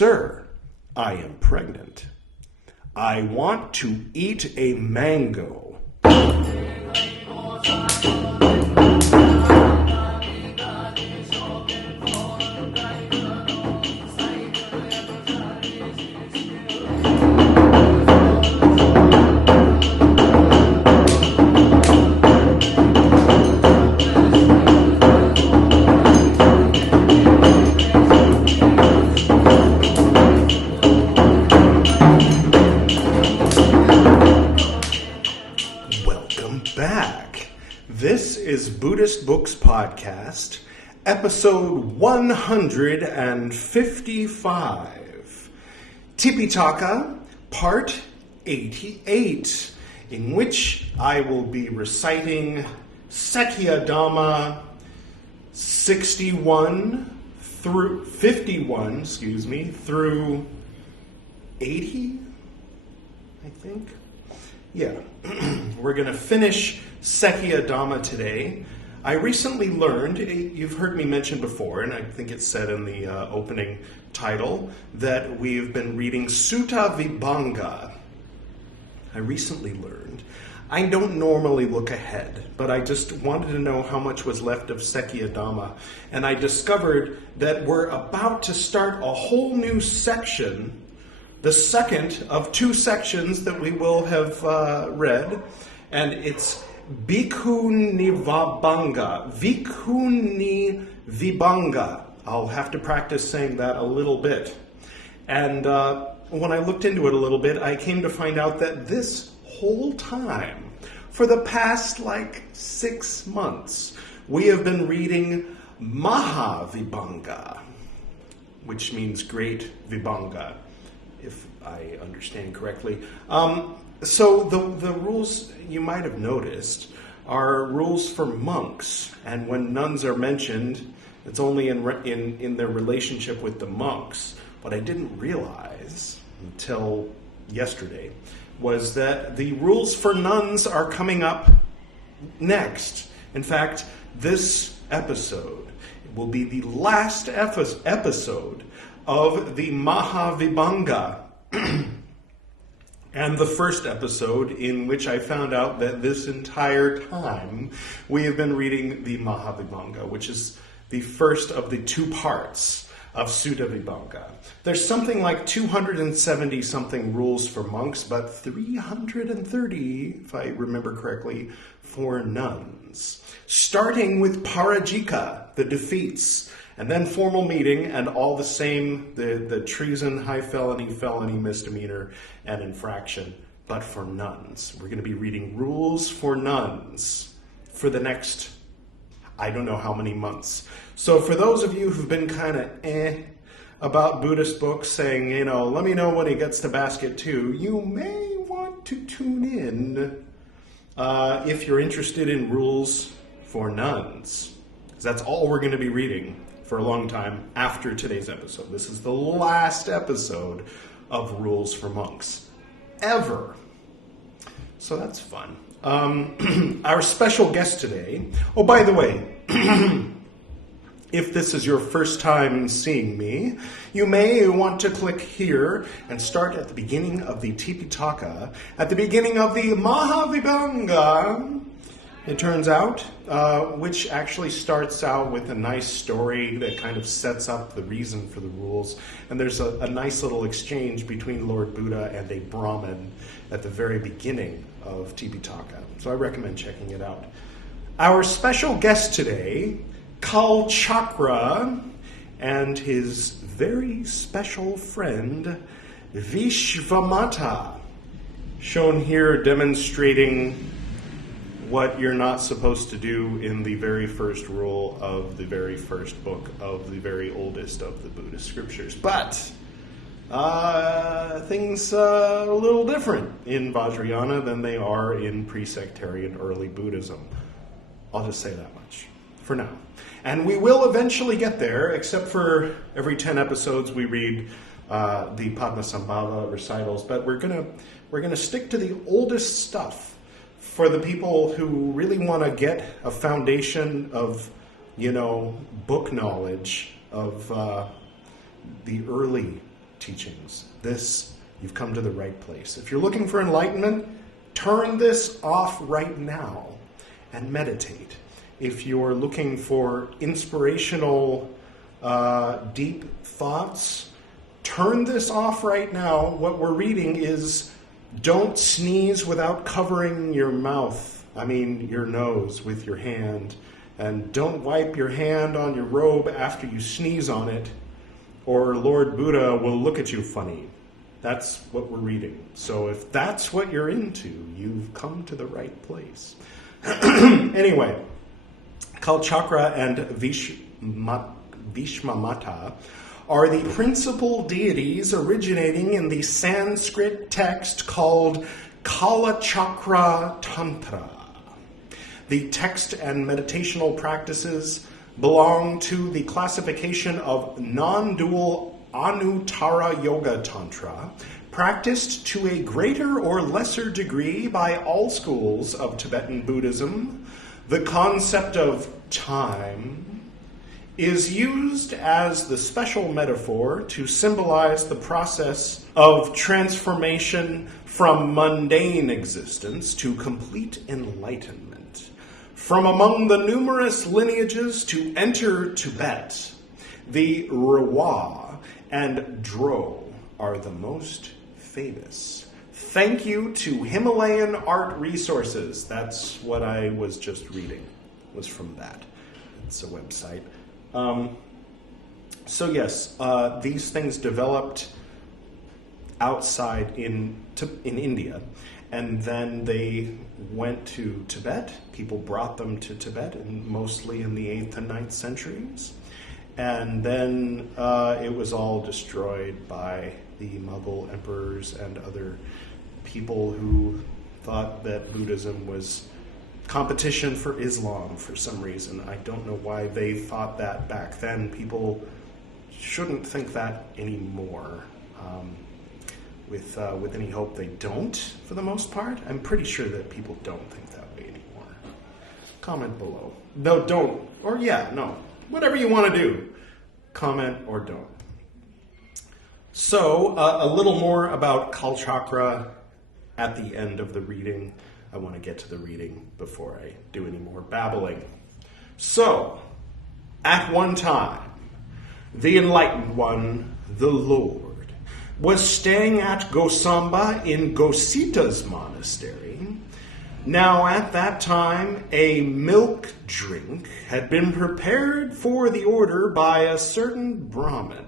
Sir, I am pregnant. I want to eat a mango. This is Buddhist Books Podcast, episode 155, Tipiṭaka, part 88, in which I will be reciting Sekhiyā Dhammā 51 through 80, I think. Yeah, we're going to finish Sekhiyā Dhammā today. I recently learned, you've heard me mention before, and I think it's said in the opening title, that we've been reading Suttavibhaṅga. I recently learned. I don't normally look ahead, but I just wanted to know how much was left of Sekhiyā Dhammā, and I discovered that we're about to start a whole new section, the second of two sections that we will have read, and it's Vikunivabanga. I'll have to practice saying that a little bit. And when I looked into it a little bit, I came to find out that this whole time, for the past 6 months, we have been reading Mahavibhaṅga, which means great Vibhaṅga, if I understand correctly. So the rules, you might have noticed, are rules for monks, and when nuns are mentioned, it's only in their relationship with the monks. What I didn't realize until yesterday was that the rules for nuns are coming up next. In fact, this episode will be the last episode of the Mahavibhaṅga. And the first episode in which I found out that this entire time we have been reading the Mahavibhaṅga, which is the first of the two parts of Suttavibhaṅga. There's something like 270-something rules for monks, but 330, if I remember correctly, for nuns. Starting with parajika, the defeats, and then formal meeting, and all the same, the treason, high felony, misdemeanor, and infraction, but for nuns. We're going to be reading rules for nuns for the next, I don't know how many months. So for those of you who've been kind of about Buddhist books, saying, let me know when he gets to basket 2, you may want to tune in if you're interested in rules for nuns. Because that's all we're going to be reading for a long time after today's episode. This is the last episode of Rules for Monks ever. So that's fun. Our special guest today, oh, by the way, if this is your first time seeing me, you may want to click here and start at the beginning of the Tipiṭaka, at the beginning of the Mahavibhaṅga, it turns out, which actually starts out with a nice story that kind of sets up the reason for the rules. And there's a nice little exchange between Lord Buddha and a Brahmin at the very beginning of Tipiṭaka. So I recommend checking it out. Our special guest today, Kal Chakra, and his very special friend, Vishvamata, shown here demonstrating what you're not supposed to do in the very first rule of the very first book of the very oldest of the Buddhist Scriptures. But things a little different in Vajrayana than they are in pre-sectarian early Buddhism. I'll just say that much for now. And we will eventually get there, except for every 10 episodes we read the Padmasambhava recitals. But we're gonna stick to the oldest stuff for the people who really want to get a foundation of, book knowledge of the early teachings. This, you've come to the right place. If you're looking for enlightenment, turn this off right now and meditate. If you're looking for inspirational, deep thoughts, turn this off right now. What we're reading is, don't sneeze without covering your mouth, your nose with your hand. And don't wipe your hand on your robe after you sneeze on it, or Lord Buddha will look at you funny. That's what we're reading. So if that's what you're into, you've come to the right place. Anyway, Kalchakra and Vishmamata are the principal deities originating in the Sanskrit text called Kalachakra Tantra. The text and meditational practices belong to the classification of non-dual Anuttara Yoga Tantra, practiced to a greater or lesser degree by all schools of Tibetan Buddhism. The concept of time is used as the special metaphor to symbolize the process of transformation from mundane existence to complete enlightenment. From among the numerous lineages to enter Tibet, the Rewa and Dro are the most famous. Thank you to Himalayan Art Resources. That's what I was just reading. It was from that. It's a website. These things developed outside in India, and then they went to Tibet. People brought them to Tibet, and mostly in the 8th and 9th centuries. And then it was all destroyed by the Mughal emperors and other people who thought that Buddhism was competition for Islam for some reason. I don't know why they thought that back then. People shouldn't think that anymore. With any hope they don't, for the most part. I'm pretty sure that people don't think that way anymore. Comment below. No, don't. Or no. Whatever you want to do. Comment or don't. So, a little more about Kalchakra at the end of the reading. I want to get to the reading before I do any more babbling. So, at one time, the Enlightened One, the Lord, was staying at Gosamba in Gosita's monastery. Now at that time, a milk drink had been prepared for the order by a certain Brahmin.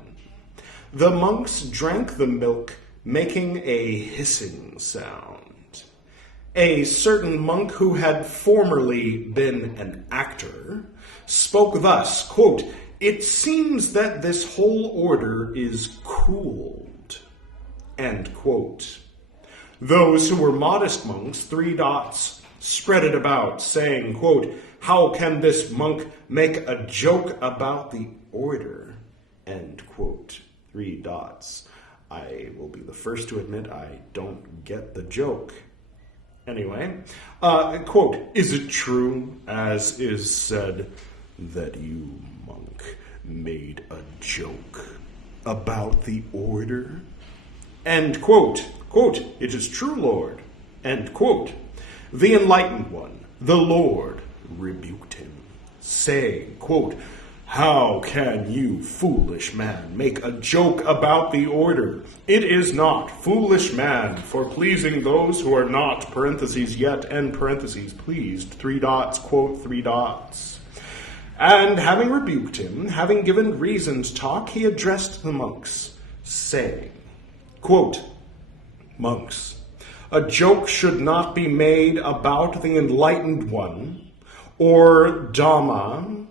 The monks drank the milk, making a hissing sound. A certain monk who had formerly been an actor spoke thus, quote, "It seems that this whole order is cooled." End quote. Those who were modest monks, 3 dots, spread it about, saying, quote, "How can this monk make a joke about the order?" End quote. 3 dots. I will be the first to admit I don't get the joke. Anyway, quote, "Is it true, as is said, that you, monk, made a joke about the order?" End quote. Quote, "It is true, Lord." End quote. The Enlightened One, the Lord, rebuked him, saying, quote, "How can you, foolish man, make a joke about the order? It is not, foolish man, for pleasing those who are not, parentheses, yet, end parentheses, pleased, 3 dots, quote, 3 dots. And having rebuked him, having given reasoned talk, he addressed the monks, saying, quote, "Monks, a joke should not be made about the Enlightened One, or Dhamma,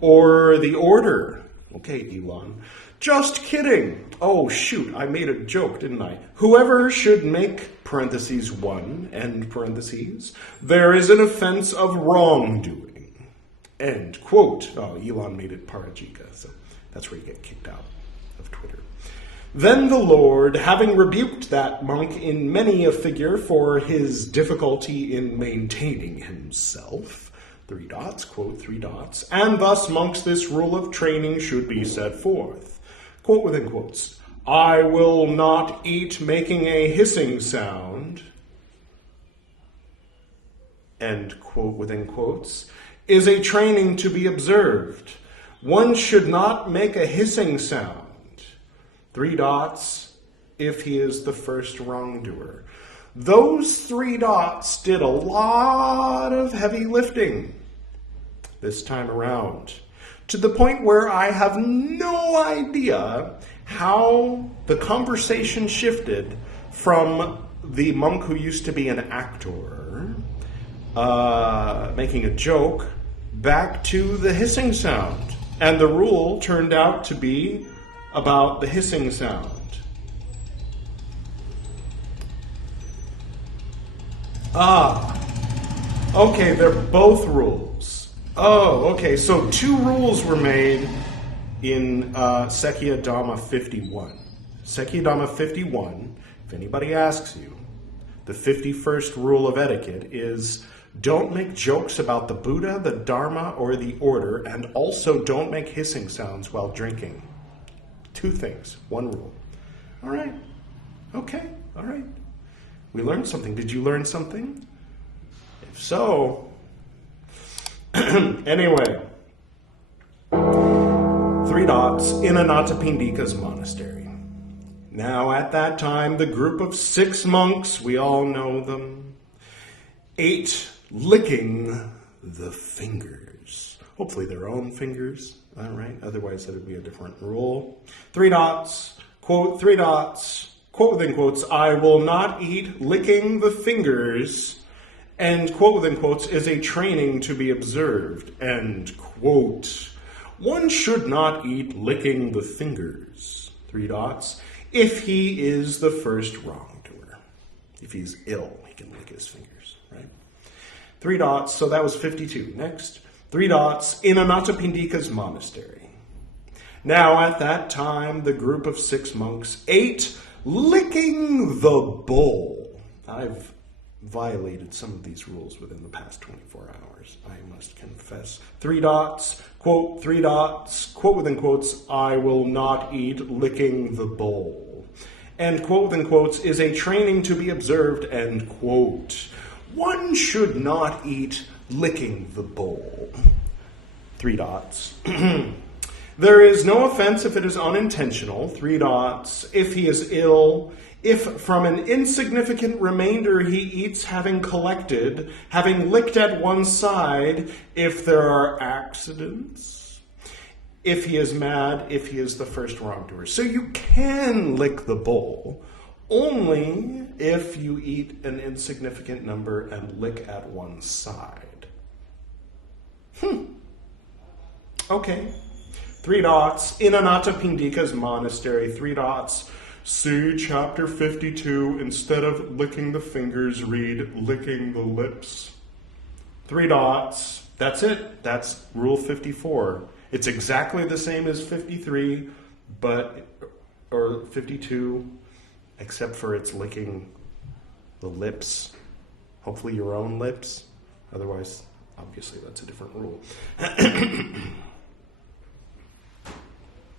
or the order." Okay, Elon. "Just kidding. Oh, shoot, I made a joke, didn't I? Whoever should make, parentheses 1, end parentheses, there is an offense of wrongdoing." End quote. Oh, Elon made it Parajika, so that's where you get kicked out of Twitter. Then the Lord, having rebuked that monk in many a figure for his difficulty in maintaining himself, 3 dots, quote, 3 dots, and thus, monks, this rule of training should be set forth. Quote within quotes. I will not eat making a hissing sound, end quote within quotes, is a training to be observed. One should not make a hissing sound. 3 dots if he is the first wrongdoer. Those 3 dots did a lot of heavy lifting this time around, to the point where I have no idea how the conversation shifted from the monk who used to be an actor, making a joke, back to the hissing sound. And the rule turned out to be about the hissing sound. Okay, they're both rules. Oh, okay, so 2 rules were made in Sekhiyā Dhammā 51. Sekhiyā Dhammā 51, if anybody asks you, the 51st rule of etiquette is don't make jokes about the Buddha, the Dharma, or the order, and also don't make hissing sounds while drinking. 2 things, 1 rule. All right. Okay, all right. We learned something. Did you learn something? If so, anyway, 3 dots in Anathapindika's monastery. Now, at that time, the group of 6 monks, we all know them, 8 licking the fingers. Hopefully their own fingers, all right? Otherwise, that would be a different rule. 3 dots, quote, 3 dots, quote within quotes, I will not eat licking the fingers, and quote within quotes, is a training to be observed, end quote. One should not eat licking the fingers, 3 dots, if he is the first wrongdoer. If he's ill, he can lick his fingers, right? 3 dots, so that was 52. Next, 3 dots in Anathapindika's monastery. Now at that time, the group of 6 monks ate licking the bowl. I've violated some of these rules within the past 24 hours, I must confess. 3 dots, quote, 3 dots, quote within quotes, I will not eat licking the bowl. And quote within quotes, is a training to be observed, end quote. One should not eat licking the bowl. 3 dots. There is no offense if it is unintentional. 3 dots. If he is ill, if from an insignificant remainder he eats having collected, having licked at one side, if there are accidents, if he is mad, if he is the first wrongdoer. So you can lick the bowl only if you eat an insignificant number and lick at one side. Okay. 3 dots in Anathapindika's monastery. 3 dots. See chapter 52. Instead of licking the fingers, read licking the lips. 3 dots. That's it. That's rule 54. It's exactly the same as 53, or 52, except for it's licking the lips. Hopefully your own lips. Otherwise, obviously, that's a different rule.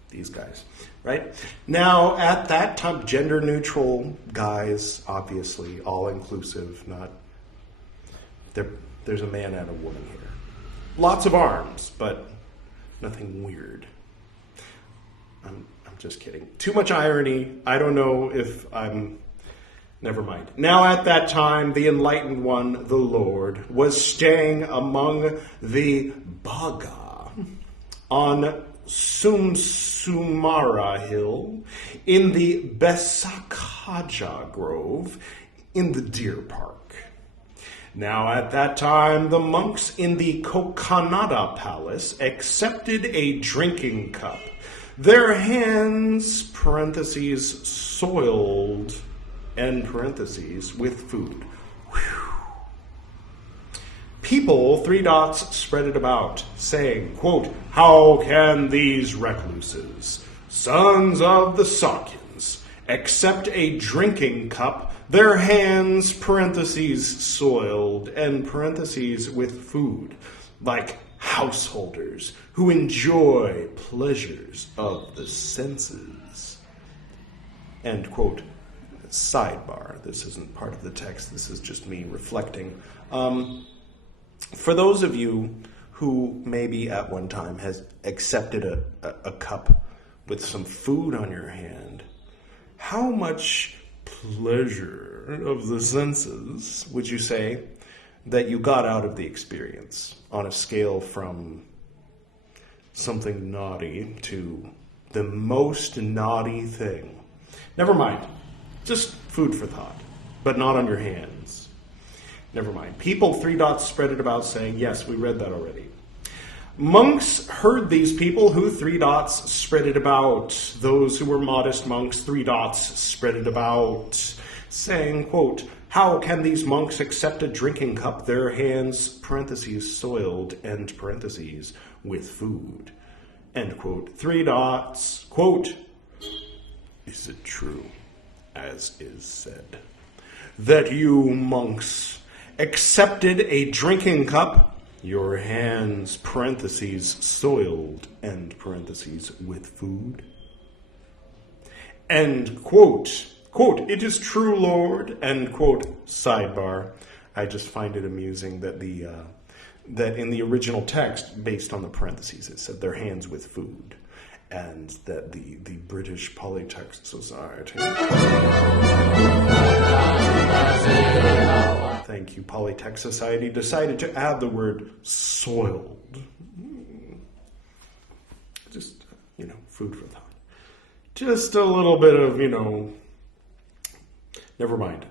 These guys, right? Now, at that time, gender-neutral guys, obviously, all-inclusive, not... There's a man and a woman here. Lots of arms, but nothing weird. I'm just kidding. Too much irony. I don't know if I'm... Never mind. Now at that time, the enlightened one, the Lord, was staying among the Bhaga on Sumsumara Hill in the Besakaja Grove in the Deer Park. Now at that time, the monks in the Kokanada Palace accepted a drinking cup, their hands, parentheses, soiled, end parentheses, with food. Whew. People, 3 dots, spread it about, saying, quote, how can these recluses, sons of the Sakyans, accept a drinking cup, their hands, parentheses, soiled, and parentheses, with food, like householders who enjoy pleasures of the senses. End quote. Sidebar. This isn't part of the text. This is just me reflecting. For those of you who maybe at one time has accepted a cup with some food on your hand, how much pleasure of the senses would you say that you got out of the experience on a scale from something naughty to the most naughty thing? Never mind. Just food for thought, but not on your hands. Never mind. People, 3 dots, spread it about, saying, yes, we read that already. Monks heard these people who, 3 dots, spread it about. Those who were modest monks, 3 dots, spread it about, saying, quote, how can these monks accept a drinking cup, their hands, parentheses, soiled, end parentheses, with food? End quote. 3 dots, quote, is it true, as is said, that you monks accepted a drinking cup, your hands, parentheses, soiled, end parentheses, with food? End quote. Quote, it is true, Lord, end quote, sidebar. I just find it amusing that that in the original text, based on the parentheses, it said their hands with food. And that the British Polytext Society, thank you, Polytext Society, decided to add the word soiled. Just, food for thought. Just a little bit of, never mind.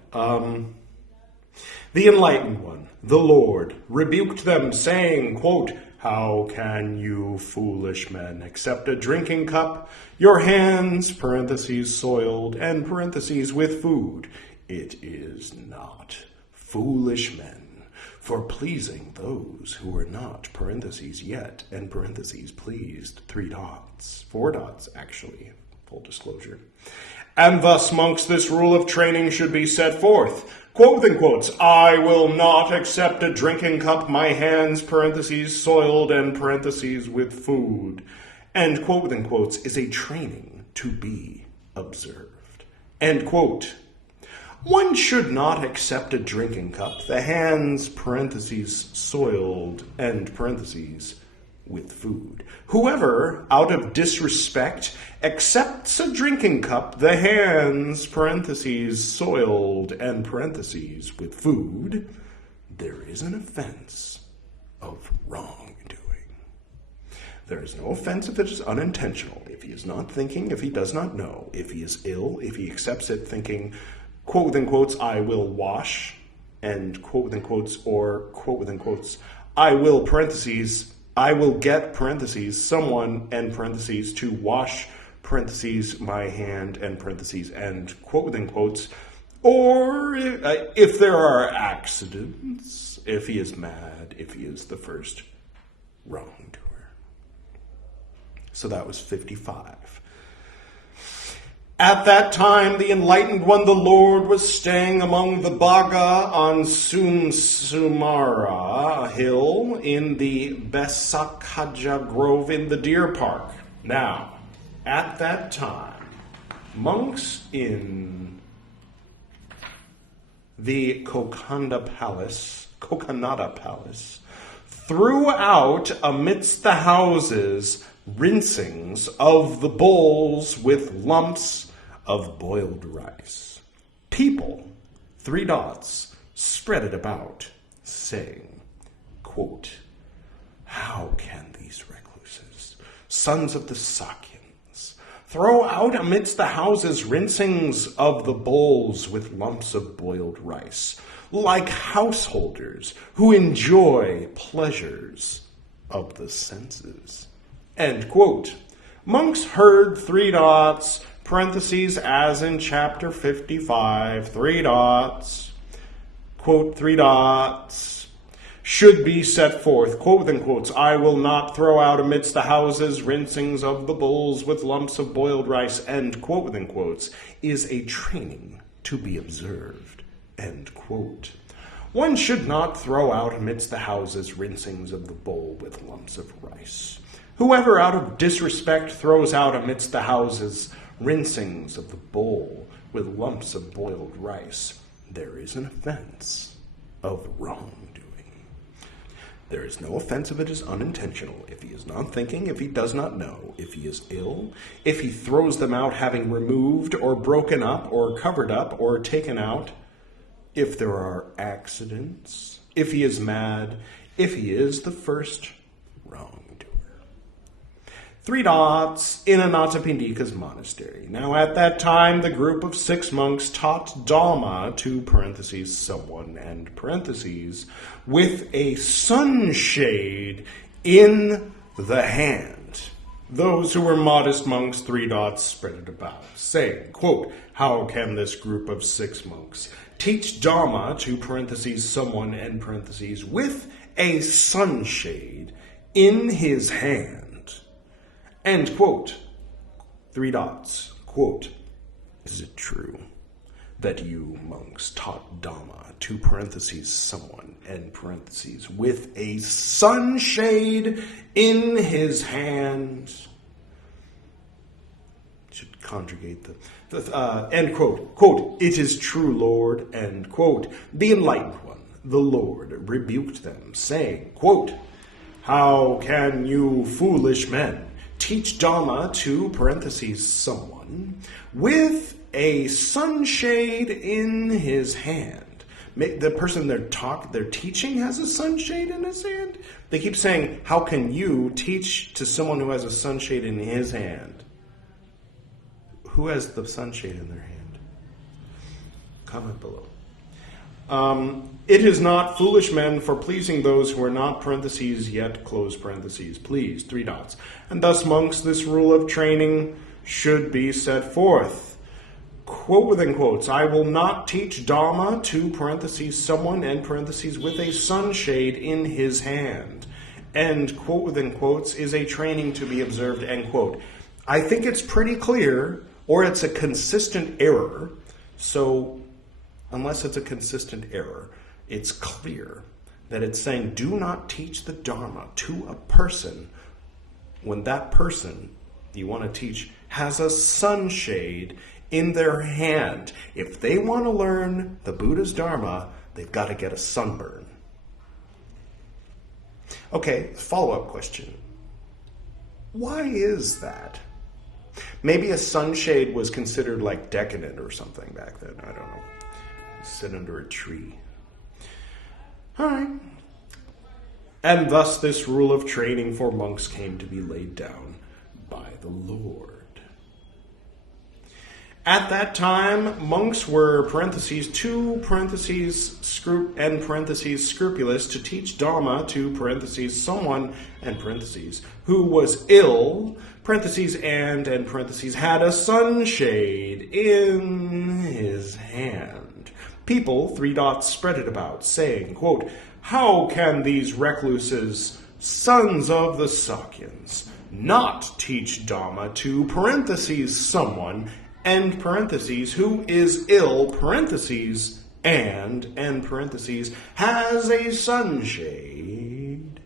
The enlightened one, the Lord, rebuked them, saying, quote, how can you, foolish men, accept a drinking cup, your hands, parentheses, soiled, and parentheses, with food? It is not, foolish men, for pleasing those who are not, parentheses, yet, and parentheses, pleased, 3 dots, 4 dots, actually, full disclosure. And thus, monks, this rule of training should be set forth. Quote in quotes, I will not accept a drinking cup, my hands, parentheses, soiled, and parentheses, with food. End quote in quotes is a training to be observed. End quote. One should not accept a drinking cup, the hands, parentheses, soiled, end parentheses, with food. Whoever, out of disrespect, accepts a drinking cup, the hands, parentheses, soiled, and parentheses, with food, there is an offense of wrongdoing. There is no offense if it is unintentional, if he is not thinking, if he does not know, if he is ill, if he accepts it thinking, quote within quotes, I will wash, and quote within quotes, or quote within quotes, I will, parentheses, I will get, parentheses, someone, end parentheses, to wash, parentheses, my hand, end parentheses, and quote within quotes, or if there are accidents, if he is mad, if he is the first wrongdoer. So that was 55. At that time, the enlightened one, the Lord, was staying among the Bhaga on Sumara hill in the Besakaja grove in the deer park. Now, at that time, monks in the Kokanada Palace threw out amidst the houses rinsings of the bowls with lumps of boiled rice. People, 3 dots, spread it about, saying, quote, how can these recluses, sons of the Sakyans, throw out amidst the houses rinsings of the bowls with lumps of boiled rice, like householders who enjoy pleasures of the senses? End quote. Monks heard 3 dots, parentheses, as in chapter 55, 3 dots, quote, 3 dots, should be set forth, quote within quotes, I will not throw out amidst the houses rinsings of the bowls with lumps of boiled rice, end quote within quotes, is a training to be observed, end quote. One should not throw out amidst the houses rinsings of the bowl with lumps of rice. Whoever out of disrespect throws out amidst the houses rinsings of the bowl with lumps of boiled rice, there is an offense of wrongdoing. There is no offense if it is unintentional, if he is not thinking, if he does not know, if he is ill, if he throws them out having removed or broken up or covered up or taken out, if there are accidents, if he is mad, if he is the first wrongdoer. 3 dots in Anathapindika's monastery. Now at that time, the group of 6 monks taught Dhammā to parentheses someone end parentheses with a sunshade in the hand. Those who were modest monks, 3 dots, spread it about, saying, quote, how can this group of 6 monks teach Dhammā to parentheses someone end parentheses with a sunshade in his hand? End quote. 3 dots. Quote, is it true that you monks taught Dhammā to parentheses someone end parentheses with a sunshade in his hand? Should conjugate the end quote. Quote, it is true, Lord, end quote. The enlightened one, the Lord, rebuked them, saying, quote, how can you foolish men teach Dhammā to parentheses someone with a sunshade in his hand? The person they're teaching has a sunshade in his hand? They keep saying, how can you teach to someone who has a sunshade in his hand? Who has the sunshade in their hand? Comment below. It is not foolish men for pleasing those who are not parentheses yet close parentheses. Please, 3 dots. And thus, monks, this rule of training should be set forth. Quote within quotes, I will not teach Dhammā to parentheses someone end parentheses with a sunshade in his hand. End quote within quotes is a training to be observed, end quote. I think it's pretty clear, or it's a consistent error. So unless it's a consistent error, it's clear that it's saying do not teach the Dhammā to a person when that person you want to teach has a sunshade in their hand. If they want to learn the Buddha's Dharma, they've got to get a sunburn. Okay, follow-up question. Why is that? Maybe a sunshade was considered like decadent or something back then. I don't know. Sit under a tree. All right. And thus this rule of training for monks came to be laid down by the Lord. At that time, monks were parentheses 2 parentheses end parentheses scrupulous to teach Dhammā to parentheses someone end parentheses who was ill parentheses and end parentheses had a sunshade in his hand. People, 3 dots, spread it about, saying, quote, how can these recluses, sons of the Sakyans, not teach Dhammā to parentheses someone end parentheses who is ill parentheses and end parentheses has a sunshade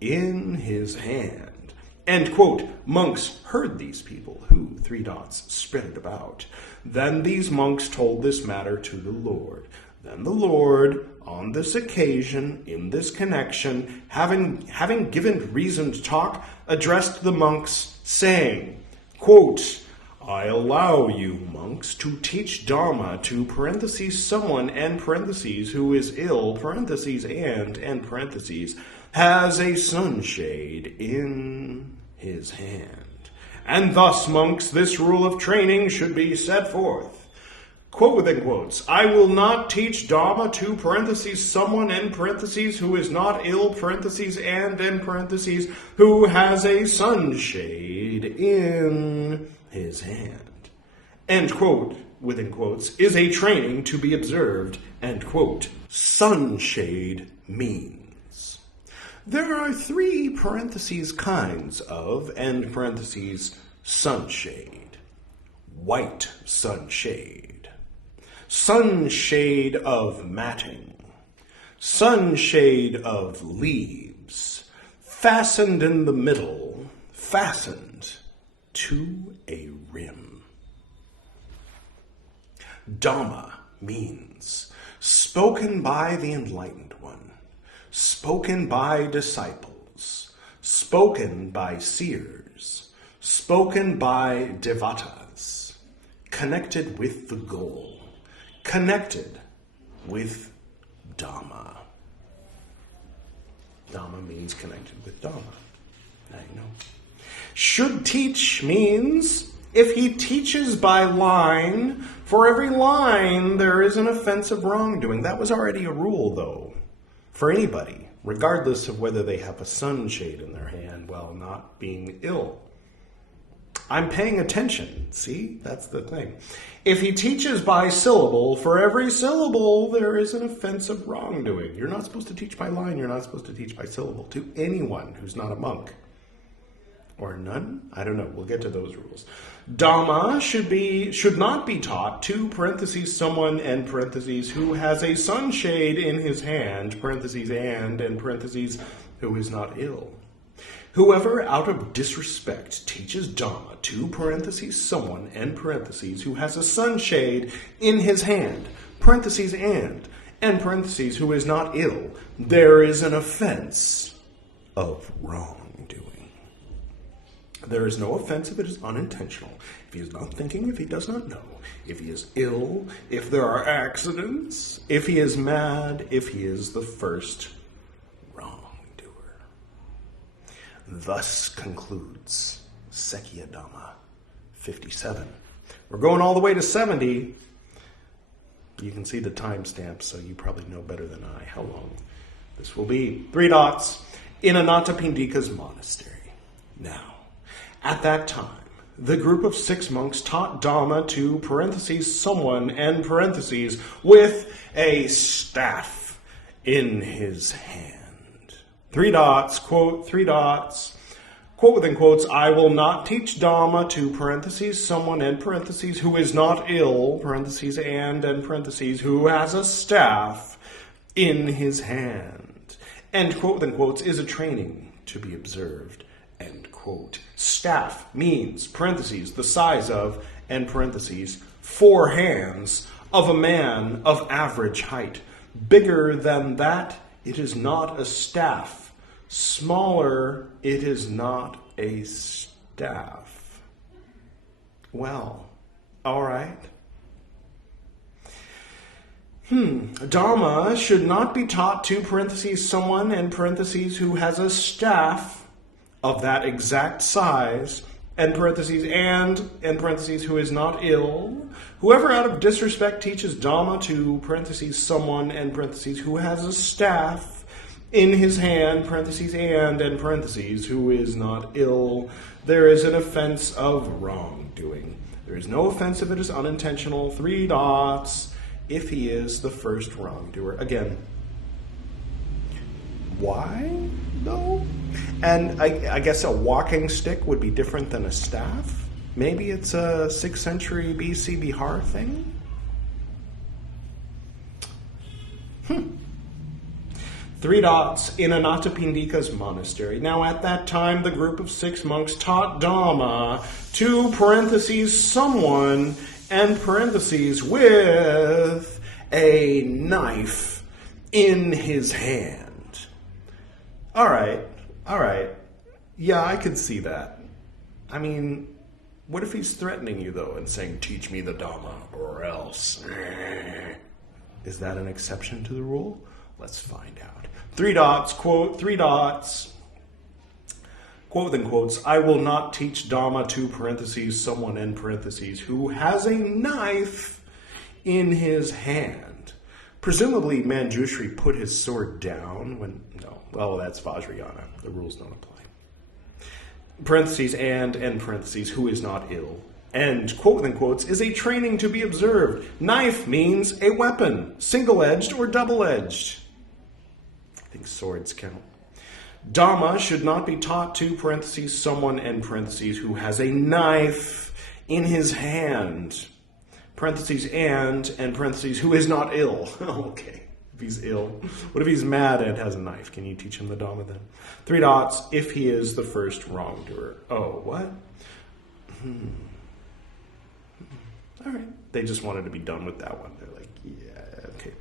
in his hand? End quote. Monks heard these people who, 3 dots, spread it about. Then these monks told this matter to the Lord. Then the Lord, on this occasion, in this connection, having given reasoned talk, addressed the monks, saying, quote, I allow you, monks, to teach Dhammā to parentheses someone end parentheses who is ill parentheses and end parentheses has a sunshade in his hand. And thus, monks, this rule of training should be set forth. Quote within quotes, I will not teach Dhammā to parentheses someone end parentheses who is not ill parentheses and end parentheses who has a sunshade in his hand. End quote within quotes is a training to be observed, end quote. Sunshade means there are 3 parentheses kinds of end parentheses sunshade. White sunshade, sunshade of matting, sunshade of leaves, fastened in the middle, fastened to a rim. Dhammā means spoken by the enlightened one, spoken by disciples, spoken by seers, spoken by devatas, connected with the goal, connected with Dhamma. Dhamma means connected with Dhamma. Now you know. Should teach means if he teaches by line, for every line there is an offense of wrongdoing. That was already a rule, though, for anybody, regardless of whether they have a sunshade in their hand while not being ill. I'm paying attention. See? That's the thing. If he teaches by syllable, for every syllable there is an offense of wrongdoing. You're not supposed to teach by line. You're not supposed to teach by syllable to anyone who's not a monk. Or none? I don't know. We'll get to those rules. Dhamma should not be taught to, parentheses, someone, end parentheses, who has a sunshade in his hand, parentheses, and, end parentheses, who is not ill. Whoever, out of disrespect, teaches Dhamma to, parentheses, someone, end parentheses, who has a sunshade in his hand, parentheses, and, end parentheses, who is not ill, there is an offense of wrongdoing. There is no offense if it is unintentional, if he is not thinking, if he does not know, if he is ill, if there are accidents, if he is mad, if he is the first wrongdoer. Thus concludes Sekhiyā Dhammā 57. We're going all the way to 70. You can see the timestamp, so you probably know better than I how long this will be. 3 dots in Anathapindika's monastery. Now, at that time, the group of 6 monks taught Dhamma to, parentheses, someone, end parentheses, with a staff in his hand. 3 dots, quote, 3 dots, quote within quotes, I will not teach Dhamma to, parentheses, someone, end parentheses, who is not ill, parentheses, and, end parentheses, who has a staff in his hand. End quote within quotes is a training to be observed. End quote. Staff means, parentheses, the size of, end parentheses, 4 hands of a man of average height. Bigger than that, it is not a staff. Smaller, it is not a staff. Well, all right. Dhamma should not be taught to, parentheses, someone, end parentheses, who has a staff of that exact size, end parentheses, and, end parentheses, who is not ill. Whoever out of disrespect teaches Dhamma to, parentheses, someone, end parentheses, who has a staff in his hand, parentheses, and, end parentheses, who is not ill, there is an offense of wrongdoing. There is no offense if it is unintentional. 3 dots if he is the first wrongdoer. Again, why, though? And I guess a walking stick would be different than a staff. Maybe it's a 6th century BC Bihar thing? 3 dots in Anathapindika's monastery. Now at that time, the group of 6 monks taught Dhamma to, parentheses, someone, end parentheses, with a knife in his hand. All right. Yeah, I could see that. I mean, what if he's threatening you, though, and saying, teach me the Dhamma, or else? Is that an exception to the rule? Let's find out. 3 dots, quote, 3 dots, quote within quotes, I will not teach Dhamma to, parentheses, someone, end parentheses, who has a knife in his hand. Presumably, Manjushri put his sword down when, no, well, that's Vajrayana. The rules don't apply. Parentheses, and, end parentheses, who is not ill. And, quote within quotes, is a training to be observed. Knife means a weapon, single-edged or double-edged. I think swords count. Dhamma should not be taught to, parentheses, someone, end parentheses, who has a knife in his hand. Parentheses, and, end parentheses, who is not ill. Okay, if he's ill. What if he's mad and has a knife? Can you teach him the Dhamma then? 3 dots, if he is the first wrongdoer. Oh, what? All right. They just wanted to be done with that one. They're like, yeah, okay.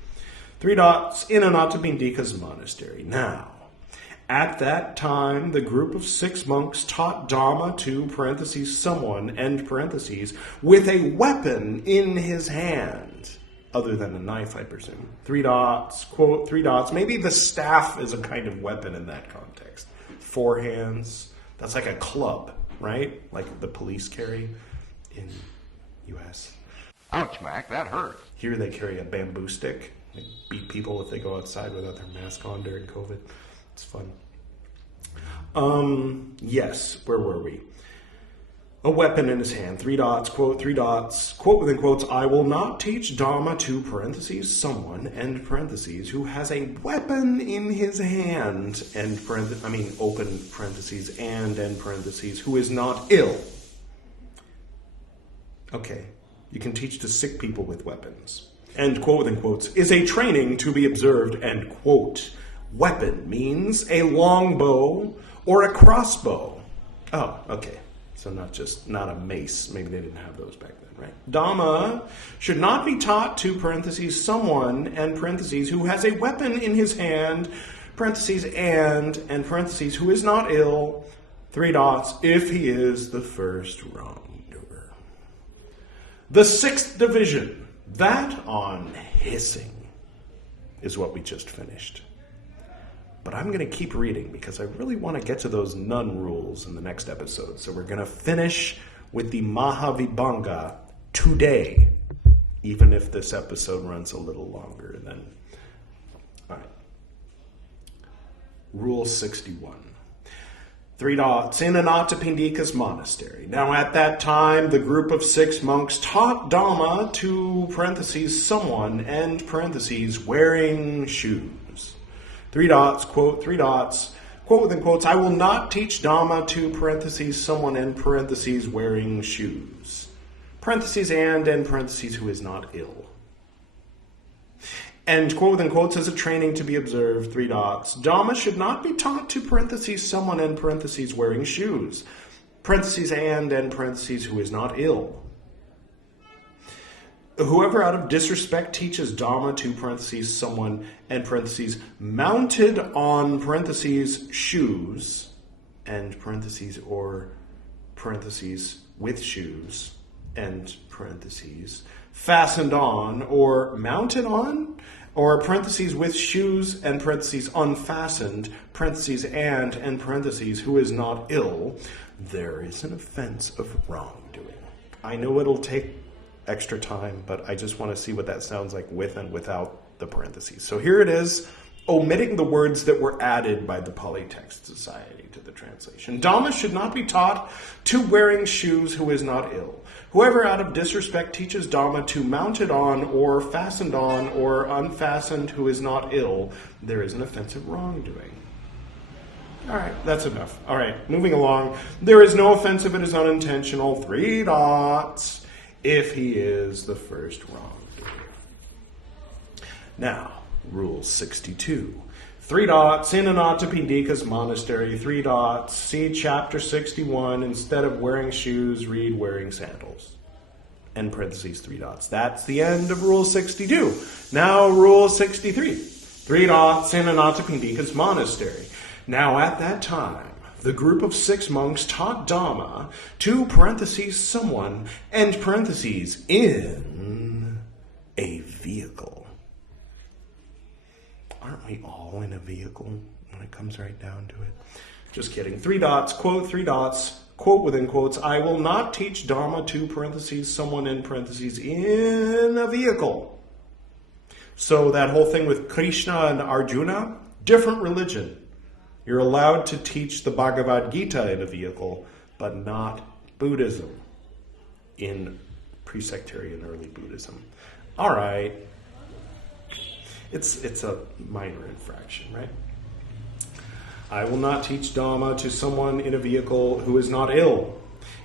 3 dots, in Anathapindika's monastery. Now, at that time, the group of 6 monks taught Dhamma to, parentheses, someone, end parentheses, with a weapon in his hand. Other than a knife, I presume. 3 dots, quote, 3 dots. Maybe the staff is a kind of weapon in that context. 4 hands. That's like a club, right? Like the police carry in U.S. Ouch, Mac, that hurt. Here they carry a bamboo stick. They beat people if they go outside without their mask on during COVID. It's fun. Yes, where were we? A weapon in his hand, 3 dots, quote, 3 dots, quote within quotes, I will not teach Dhamma to, parentheses, someone, end parentheses, who has a weapon in his hand, end parentheses, open parentheses, and end parentheses, who is not ill. Okay, you can teach to sick people with weapons. End quote within quotes, is a training to be observed, end quote. Weapon means a longbow or a crossbow. Oh, okay. So not a mace. Maybe they didn't have those back then, right? Dhamma should not be taught to, parentheses, someone, and parentheses, who has a weapon in his hand, parentheses, and parentheses, who is not ill, 3 dots, if he is the first wrongdoer. The 6th division, that on hissing, is what we just finished. But I'm going to keep reading because I really want to get to those nun rules in the next episode. So we're going to finish with the Mahavibhaṅga today, even if this episode runs a little longer than... All right. Rule 61. 3 dots, in Anathapindika's monastery. Now at that time, the group of 6 monks taught Dhamma to, parentheses, someone, end parentheses, wearing shoes. 3 dots, quote, 3 dots, quote within quotes, I will not teach Dhamma to, parentheses, someone, end parentheses, wearing shoes. Parentheses, and, end parentheses, who is not ill. And quote within quotes, as a training to be observed, 3 dots, Dhamma should not be taught to, parentheses, someone, end parentheses, wearing shoes. Parentheses, and, end parentheses, who is not ill. Whoever out of disrespect teaches Dhamma to, parentheses, someone, end parentheses, mounted on, parentheses, shoes, end parentheses, or parentheses, with shoes, end parentheses, fastened on, or mounted on, or parentheses, with shoes, end parentheses, unfastened, parentheses, and, end parentheses, who is not ill, there is an offense of wrongdoing. I know it'll take extra time, but I just want to see what that sounds like with and without the parentheses. So here it is, omitting the words that were added by the Pali Text Society to the translation. Dhamma should not be taught to wearing shoes who is not ill. Whoever out of disrespect teaches Dhamma to mounted on or fastened on or unfastened who is not ill, there is an offensive wrongdoing. All right, that's enough. All right, moving along. There is no offense if it is unintentional. 3 dots. If he is the first wrongdoer. Now, Rule 62. 3 dots, in Anathapindika's monastery, 3 dots, see chapter 61, instead of wearing shoes, read wearing sandals. End parentheses, 3 dots. That's the end of Rule 62. Now, Rule 63. 3 dots, in Anathapindika's monastery. Now, at that time, the group of 6 monks taught Dhamma to, parentheses, someone, end parentheses, in a vehicle. Aren't we all in a vehicle when it comes right down to it? Just kidding. 3 dots, quote, 3 dots, quote within quotes, I will not teach Dhamma to, parentheses, someone, end parentheses, in a vehicle. So that whole thing with Krishna and Arjuna, different religion. You're allowed to teach the Bhagavad Gita in a vehicle, but not Buddhism in pre-sectarian early Buddhism. All right. It's a minor infraction, right? I will not teach Dhamma to someone in a vehicle who is not ill.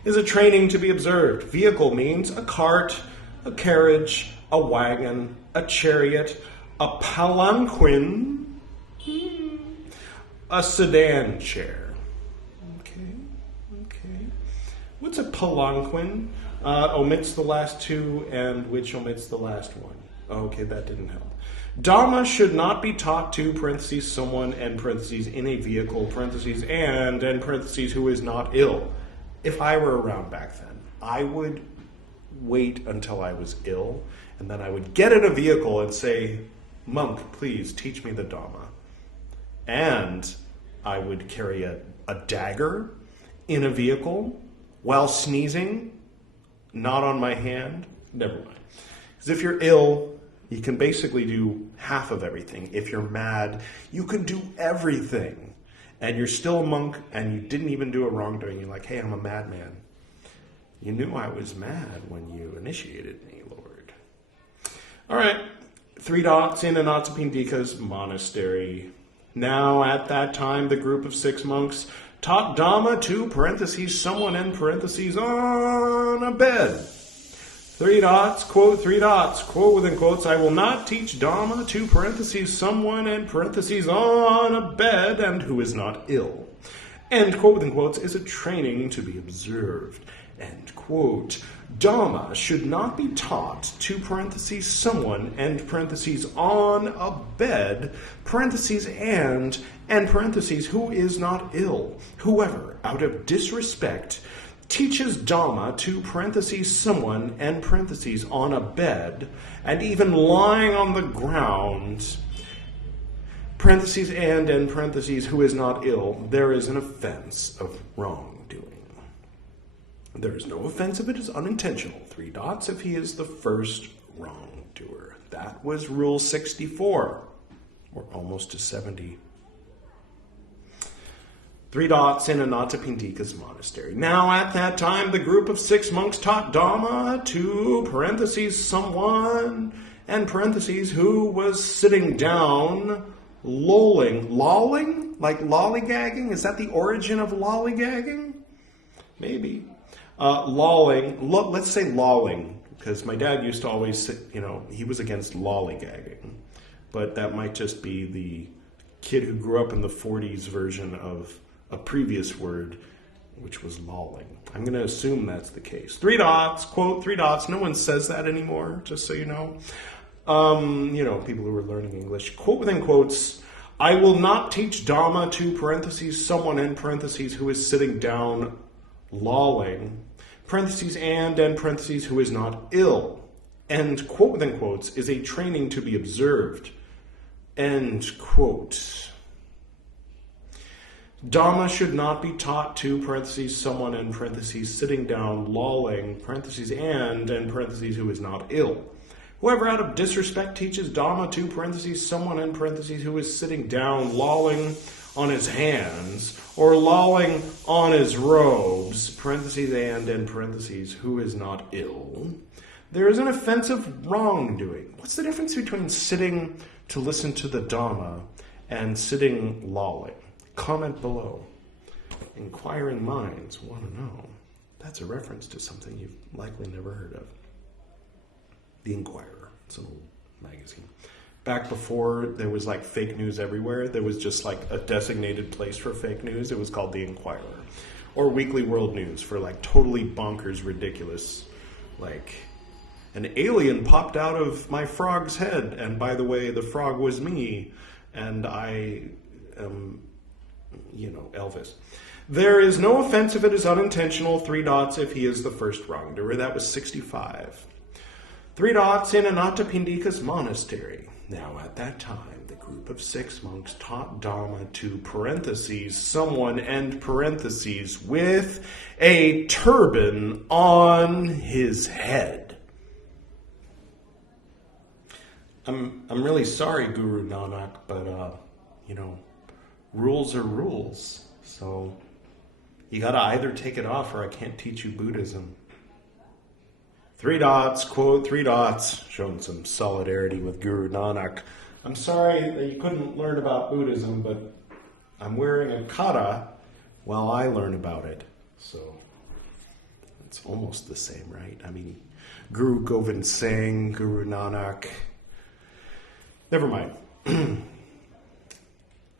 Is a training to be observed. Vehicle means a cart, a carriage, a wagon, a chariot, a palanquin, a sedan chair. Okay. What's a palanquin? omits the last two, and which omits the last one. Okay, that didn't help. Dhamma should not be taught to, parentheses, someone, and parentheses, in a vehicle, parentheses, and parentheses, who is not ill. If I were around back then, I would wait until I was ill, and then I would get in a vehicle and say, monk, please teach me the Dhamma. And I would carry a dagger in a vehicle while sneezing, not on my hand. Never mind. Because if you're ill, you can basically do half of everything. If you're mad, you can do everything. And you're still a monk, and you didn't even do a wrongdoing. You're like, hey, I'm a madman. You knew I was mad when you initiated me, Lord. All right, 3 dots in Anathapindika's monastery. Now, at that time, the group of 6 monks taught Dhamma to, parentheses, someone, in parentheses, on a bed. 3 dots, quote, 3 dots, quote within quotes, I will not teach Dhamma to, parentheses, someone, in parentheses, on a bed, and who is not ill. End quote within quotes is a training to be observed. End quote. Dhamma should not be taught to, parentheses, someone, and parentheses, on a bed, parentheses, and parentheses, who is not ill. Whoever, out of disrespect, teaches Dhamma to, parentheses, someone, and parentheses, on a bed, and even lying on the ground, parentheses, and parentheses, who is not ill, there is an offense of wrongdoing. There is no offense if it is unintentional. 3 dots if he is the first wrongdoer. That was Rule 64. We're almost to 70. 3 dots in Anathapindika's monastery. Now, at that time, the group of 6 monks taught Dhamma to, parentheses, someone, and parentheses, who was sitting down, lolling. Lolling? Like lollygagging? Is that the origin of lollygagging? Maybe. Lolling. Let's say lolling, because my dad used to always sit, he was against lollygagging. But that might just be the kid who grew up in the 40s version of a previous word, which was lolling. I'm going to assume that's the case. 3 dots, quote, 3 dots. No one says that anymore, just so you know. People who are learning English. Quote within quotes, I will not teach Dhamma to, parentheses, someone, in parentheses, who is sitting down, lolling, parentheses, and parentheses, who is not ill. End quote within quotes is a training to be observed. End quote. Dhamma should not be taught to, parentheses, someone, in parentheses, sitting down, lolling, parentheses, and parentheses, who is not ill. Whoever out of disrespect teaches Dhamma to, parentheses, someone, in parentheses, who is sitting down, lolling on his hands, or lolling on his robes, parentheses, and parentheses, who is not ill, there is an offensive wrongdoing. What's the difference between sitting to listen to the Dhamma and sitting lolling? Comment below. Inquiring minds want to know. That's a reference to something you've likely never heard of. The Inquirer. It's an old magazine. Back before there was like fake news everywhere, there was just like a designated place for fake news. It was called The Inquirer. Or Weekly World News for like totally bonkers, ridiculous, like an alien popped out of my frog's head, and by the way, the frog was me, and I am, Elvis. There is no offense if it is unintentional. 3 dots if he is the first wrongdoer. That was 65. 3 dots in Anathapindika's monastery. Now, at that time, the group of 6 monks taught Dhamma to, parentheses, someone, and parentheses, with a turban on his head. I'm really sorry, Guru Nanak, but, rules are rules. So you got to either take it off or I can't teach you Buddhism. 3 dots, quote, 3 dots, showing some solidarity with Guru Nanak. I'm sorry that you couldn't learn about Buddhism, but I'm wearing a kata while I learn about it. So it's almost the same, right? I mean, Guru Govind Singh, Guru Nanak. Never mind.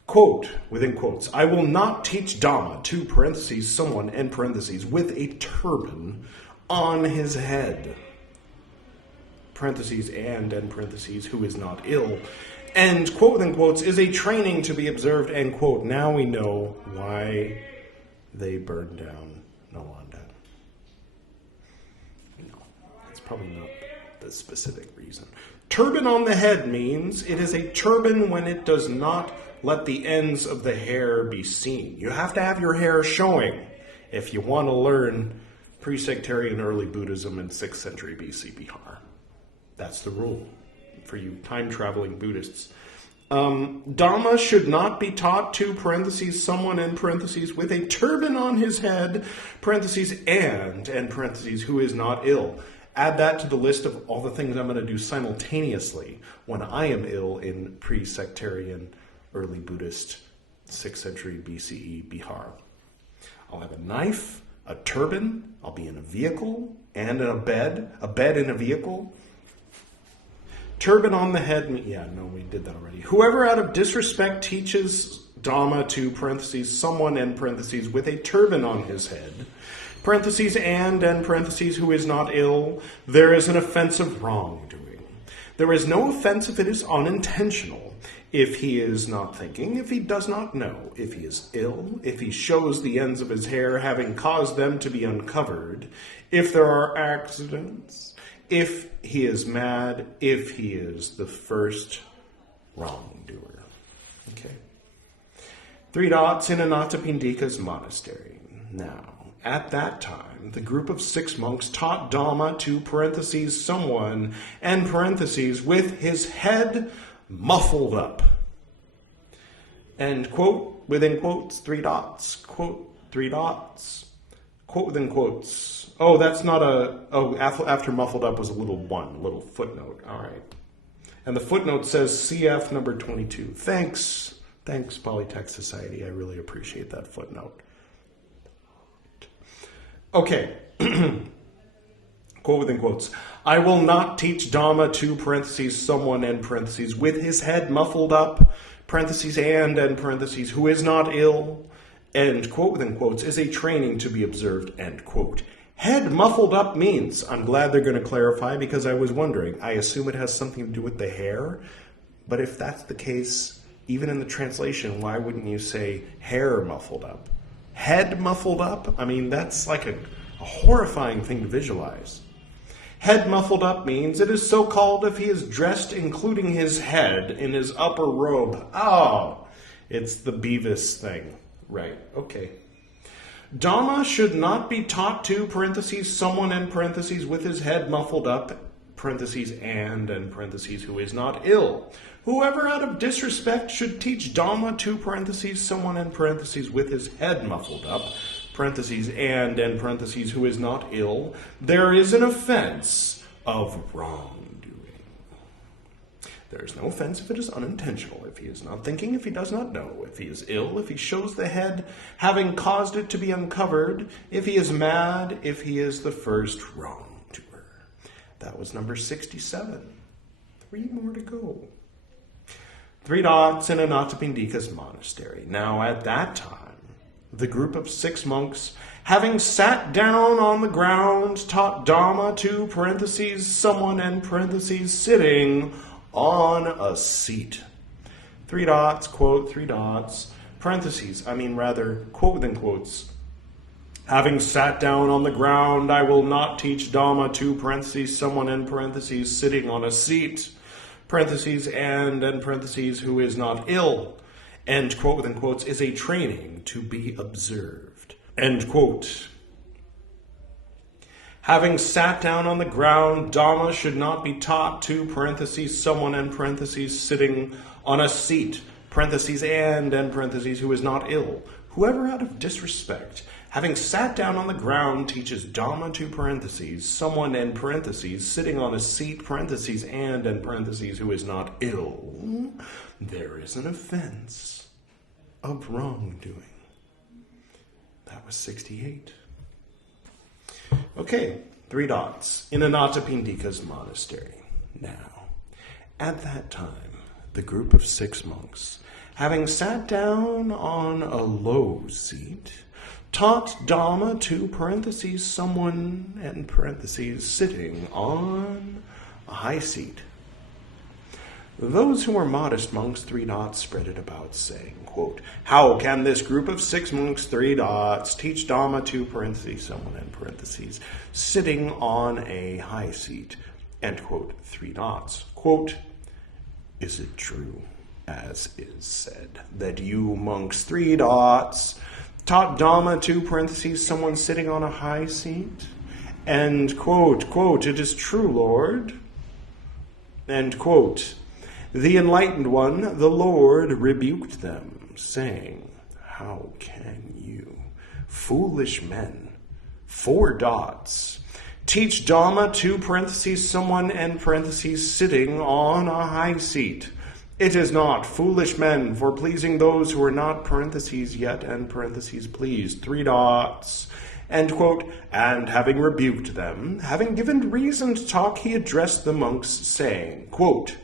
Quote, within quotes, I will not teach Dhamma to, parentheses, someone, and parentheses, with a turban on his head, parentheses, and parentheses, who is not ill, and, quote within quotes, is a training to be observed, end quote. Now we know why they burned down Nalanda. No, that's probably not the specific reason. Turban on the head means it is a turban when it does not let the ends of the hair be seen. You have to have your hair showing if you want to learn pre-sectarian early Buddhism in 6th century BC Bihar. That's the rule for you time-traveling Buddhists. Dhamma should not be taught to, parentheses, someone, in parentheses, with a turban on his head, parentheses, and parentheses, who is not ill. Add that to the list of all the things I'm going to do simultaneously when I am ill in pre-sectarian early Buddhist 6th century BCE Bihar. I'll have a knife, a turban, I'll be in a vehicle, and in a bed in a vehicle. Turban on the head, we did that already. Whoever out of disrespect teaches Dhamma to, parentheses, someone, in parentheses, with a turban on his head, parentheses, and parentheses, who is not ill, there is an offense of wrongdoing. There is no offense if it is unintentional, if he is not thinking, if he does not know, if he is ill, if he shows the ends of his hair having caused them to be uncovered, if there are accidents, if he is mad, if he is the first wrongdoer. Okay. 3 dots in Anathapindika's monastery. Now, at that time, the group of 6 monks taught Dhamma to, parentheses, someone, and parentheses, with his head muffled up. And quote, within quotes, 3 dots, quote, 3 dots, quote within quotes. Oh, that's not after muffled up was a little footnote. All right. And the footnote says CF number 22. Thanks, Polytech Society. I really appreciate that footnote. Okay. Quote within quotes. I will not teach Dhamma to, parentheses, someone, and parentheses, with his head muffled up, parentheses, and parentheses, who is not ill, and, quote within quotes, is a training to be observed, end quote. Head muffled up means, I'm glad they're going to clarify because I was wondering, I assume it has something to do with the hair, but if that's the case, even in the translation, why wouldn't you say hair muffled up? Head muffled up? I mean, that's like a horrifying thing to visualize. Head muffled up means it is so called if he is dressed including his head in his upper robe. Oh, it's the Beavis thing. Right, okay. Dhamma should not be taught to, parentheses, someone, in parentheses, with his head muffled up, parentheses, and parentheses, who is not ill. Whoever out of disrespect should teach Dhamma to, parentheses, someone, in parentheses, with his head muffled up, parentheses, and parentheses, who is not ill, there is an offense of wrongdoing. There is no offense if it is unintentional, if he is not thinking, if he does not know, if he is ill, if he shows the head having caused it to be uncovered, if he is mad, if he is the first wrongdoer. That was number 67. 3 more to go. 3 dots in Anathapindika's monastery. Now at that time, the group of 6 monks, having sat down on the ground, taught Dhamma to, parentheses, someone, and parentheses, sitting on a seat. 3 dots, quote, 3 dots, parentheses, quote within quotes. Having sat down on the ground, I will not teach Dhamma to, parentheses, someone, in parentheses, sitting on a seat, parentheses, and parentheses, who is not ill, and, quote within quotes, is a training to be observed, end quote. Having sat down on the ground, Dhamma should not be taught to, parentheses, someone, in parentheses, sitting on a seat, parentheses, and parentheses, who is not ill. Whoever out of disrespect, having sat down on the ground, teaches Dhamma to, parentheses, someone, in parentheses, sitting on a seat, parentheses, and parentheses, who is not ill, there is an offense of wrongdoing. That was 68. Okay, 3 dots in Anathapindika's monastery. Now, at that time, the group of 6 monks, having sat down on a low seat, taught Dhamma to parentheses someone and parentheses sitting on a high seat. Those who were modest monks, three dots, spread it about, saying, quote, how can this group of 6 monks, three dots, teach Dhamma to parentheses someone and parentheses sitting on a high seat, end quote, three dots. Quote, is it true, as is said, that you monks, three dots, taught Dhamma to parentheses someone sitting on a high seat? End quote, quote, it is true, Lord. End quote. The enlightened one, the Lord, rebuked them, saying, how can you, foolish men, 4 dots, teach Dhamma to parentheses someone and parentheses sitting on a high seat? It is not, foolish men, for pleasing those who are not parentheses yet and parentheses pleased, 3 dots, end quote. And having rebuked them, having given reason to talk, he addressed the monks, saying, quote,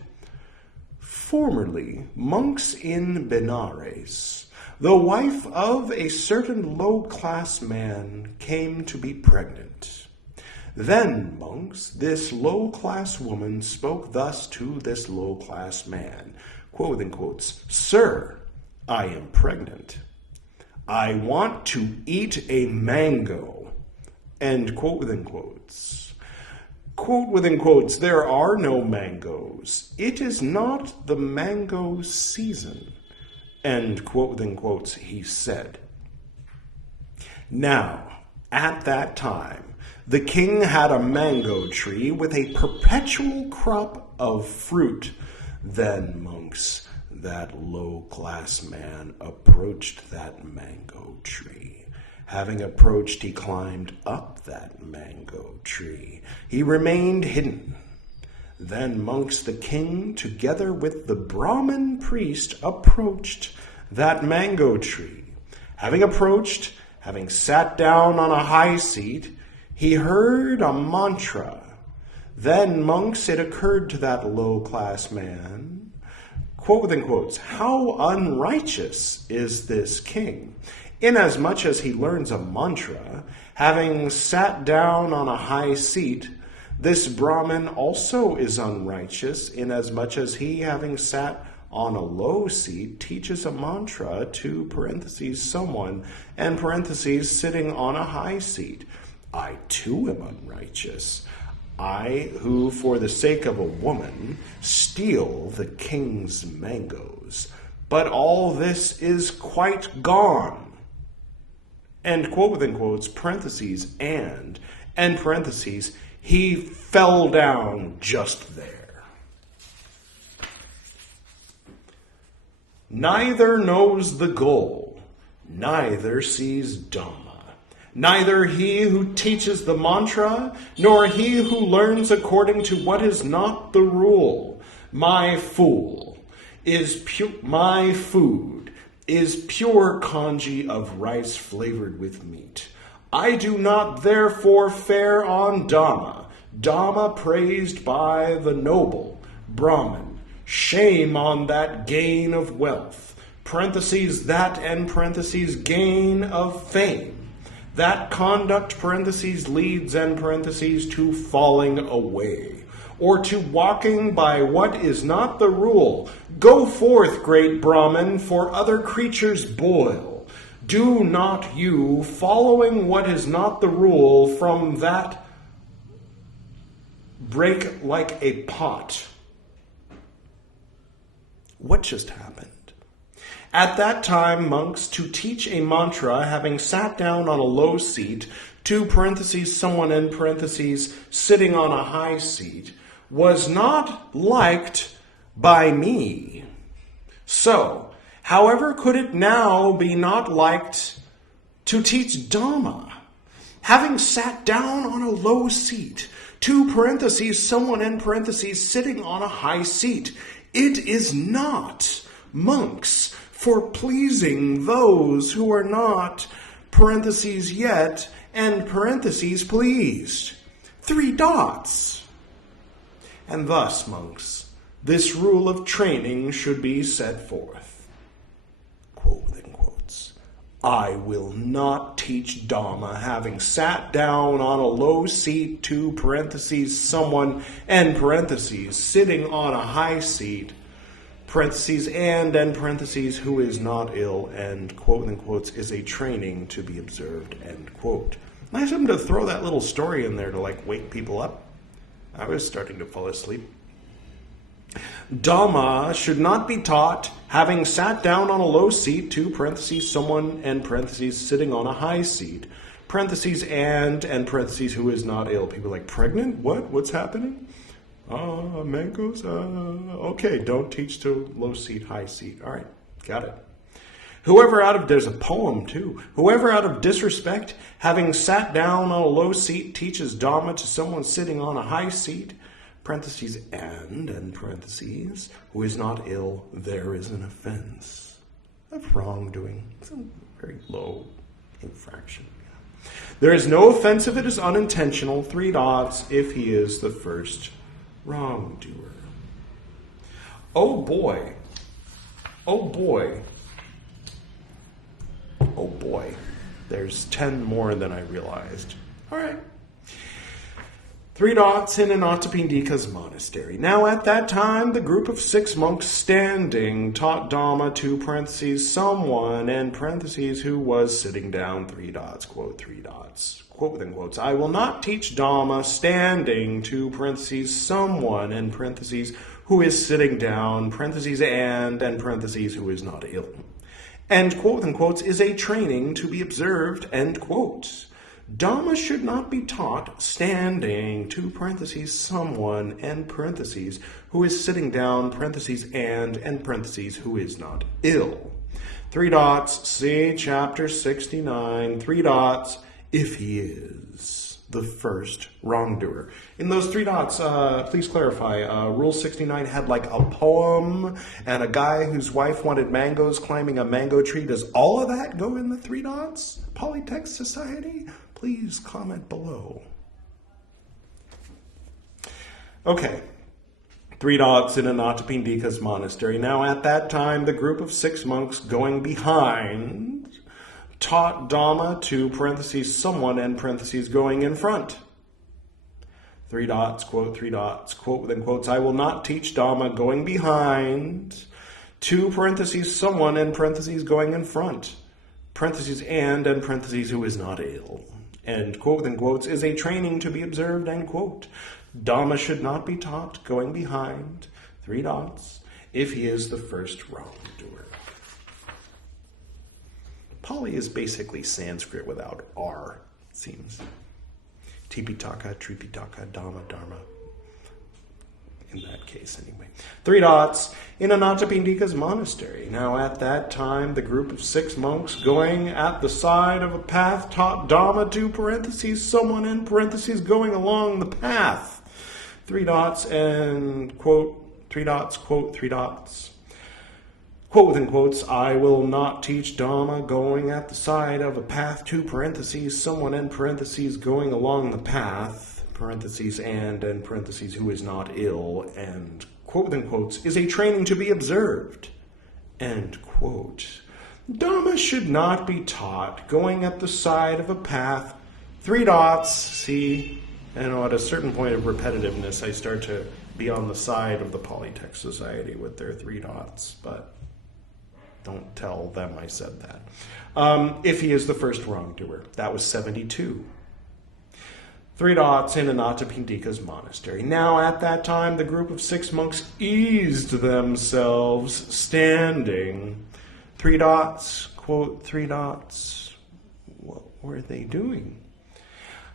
formerly, monks in Benares, the wife of a certain low-class man came to be pregnant. Then, monks, this low-class woman spoke thus to this low-class man, quote in quotes, sir, I am pregnant. I want to eat a mango, end quote within quotes. Quote within quotes, there are no mangoes. It is not the mango season, end quote within quotes, he said. Now, at that time, the king had a mango tree with a perpetual crop of fruit. Then, monks, that low-class man approached that mango tree. Having approached, he climbed up that mango tree. He remained hidden. Then, monks, the king, together with the Brahmin priest, approached that mango tree. Having approached, having sat down on a high seat, he heard a mantra. Then, monks, it occurred to that low-class man, quote within quotes, how unrighteous is this king? Inasmuch as he learns a mantra, having sat down on a high seat, this Brahmin also is unrighteous, inasmuch as he, having sat on a low seat, teaches a mantra to parentheses someone and parentheses sitting on a high seat. I too am unrighteous. I, who for the sake of a woman steal the king's mangoes. But all this is quite gone. End quote within quotes, parentheses, and parentheses, he fell down just there. Neither knows the goal, neither sees Dhamma. Neither he who teaches the mantra, nor he who learns according to what is not the rule. My fool is my food is pure congee of rice flavored with meat. I do not therefore fare on Dhamma, Dhamma praised by the noble Brahmin. Shame on that gain of wealth, parentheses that and parentheses gain of fame. That conduct, parentheses, leads and parentheses to falling away, or to walking by what is not the rule. Go forth, great Brahmin, for other creatures boil. Do not you, following what is not the rule, from that break like a pot. What just happened? At that time, monks, to teach a mantra, having sat down on a low seat, to parentheses someone in parentheses sitting on a high seat, was not liked by me. So, however could it now be not liked to teach Dhamma? Having sat down on a low seat, to parentheses someone in parentheses sitting on a high seat, it is not, monks, for pleasing those who are not parentheses yet and parentheses pleased. 3 dots. And thus, monks, this rule of training should be set forth. Quote within quotes. I will not teach Dhamma having sat down on a low seat to parentheses someone and parentheses sitting on a high seat parentheses and parentheses who is not ill and quote and quotes is a training to be observed end quote. Nice of him to throw that little story in there to like wake people up. I was starting to fall asleep. Dhamma should not be taught having sat down on a low seat to parentheses someone and parentheses sitting on a high seat parentheses and parentheses who is not ill. People are like, pregnant? What's happening? Mangoes? Okay, don't teach to low seat, high seat. All right, got it. There's a poem too. Whoever out of disrespect, having sat down on a low seat, teaches Dhamma to someone sitting on a high seat, parentheses and parentheses, who is not ill, there is an offense of wrongdoing. It's a very low infraction. There is no offense if it is unintentional, 3 dots, if he is the first wrongdoer. Oh boy. Oh boy. Oh boy. There's 10 more than I realized. All right. 3 dots in Anathapindika's monastery. Now at that time, the group of 6 monks standing taught Dhamma to parentheses someone and parentheses who was sitting down, 3 dots, quote, 3 dots, quote and quotes. I will not teach Dhamma standing to parentheses someone and parentheses who is sitting down, parentheses and parentheses who is not ill. And quote and quotes is a training to be observed, end quote. Dhamma should not be taught standing to parentheses someone and parentheses who is sitting down, parentheses and parentheses who is not ill. 3 dots, see chapter 69, 3 dots, if he is the first wrongdoer. In those 3 dots, please clarify, Rule 69 had like a poem and a guy whose wife wanted mangoes climbing a mango tree. Does all of that go in the 3 dots? Polytext Society? Please comment below. Okay. 3 dots in Anathapindika's monastery. Now at that time, the group of 6 monks going behind taught Dhamma to parentheses someone and parentheses going in front. 3 dots, quote, 3 dots, quote, then quotes, I will not teach Dhamma going behind to parentheses someone and parentheses going in front. Parentheses and parentheses who is not ill. And quote and quotes is a training to be observed, end quote. Dhamma should not be taught going behind, 3 dots, if he is the first wrongdoer. Pali is basically Sanskrit without R, it seems. Tipiṭaka, Tripitaka, Dhamma, Dharma. In that case, anyway. 3 dots in Anathapindika's monastery. Now at that time, the group of 6 monks going at the side of a path taught Dhamma to parentheses someone in parentheses going along the path. 3 dots and quote, 3 dots, quote, 3 dots. Quote within quotes, I will not teach Dhamma going at the side of a path to parentheses someone in parentheses going along the path. Parentheses and parentheses who is not ill, and quote within quotes, is a training to be observed, end quote. Dhamma should not be taught going at the side of a path, 3 dots, see, and at a certain point of repetitiveness, I start to be on the side of the Polytext Society with their 3 dots, but don't tell them I said that. If he is the first wrongdoer, that was 72. 3 dots in Anathapindika's monastery. Now at that time, the group of 6 monks eased themselves standing. 3 dots, quote, 3 dots. What were they doing?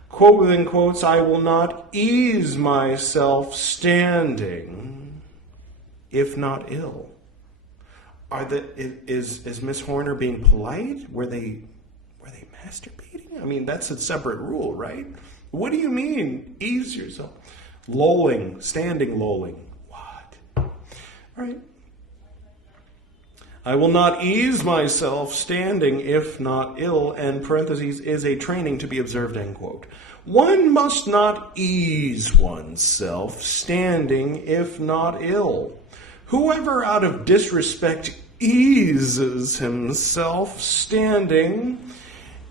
Quote within quotes, I will not ease myself standing, if not ill. Is Miss Horner being polite? Were they masturbating? I mean, that's a separate rule, right? What do you mean, ease yourself? Lolling, standing lolling. What? All right. I will not ease myself standing if not ill, and parentheses is a training to be observed, end quote. One must not ease oneself standing if not ill. Whoever out of disrespect eases himself standing.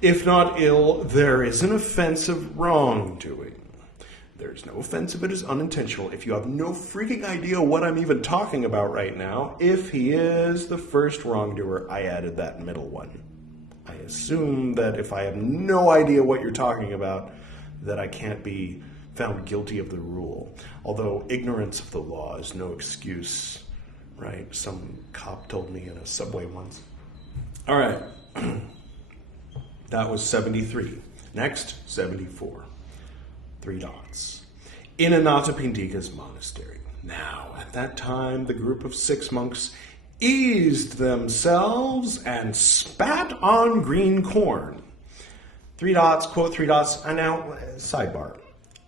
If not ill, there is an offense of wrongdoing. There's no offense if it is unintentional. If you have no freaking idea what I'm even talking about right now, if he is the first wrongdoer, I added that middle one. I assume that if I have no idea what you're talking about, that I can't be found guilty of the rule. Although ignorance of the law is no excuse, right? Some cop told me in a subway once. All right. That was 73. Next, 74. 3 dots. In Anathapindika's monastery. Now, at that time, the group of 6 monks eased themselves and spat on green corn. 3 dots, quote 3 dots. And now, sidebar.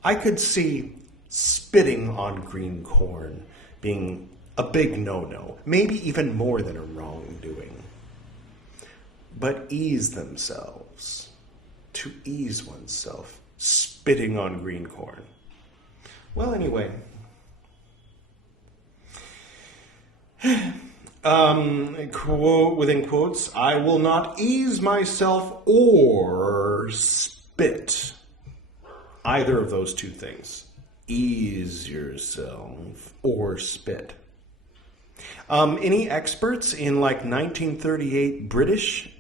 I could see spitting on green corn being a big no-no, maybe even more than a wrongdoing. But ease themselves, to ease oneself, spitting on green corn. Well, anyway. Quote within quotes, I will not ease myself or spit. Either of those two things. Ease yourself or spit. Any experts in like 1938 British?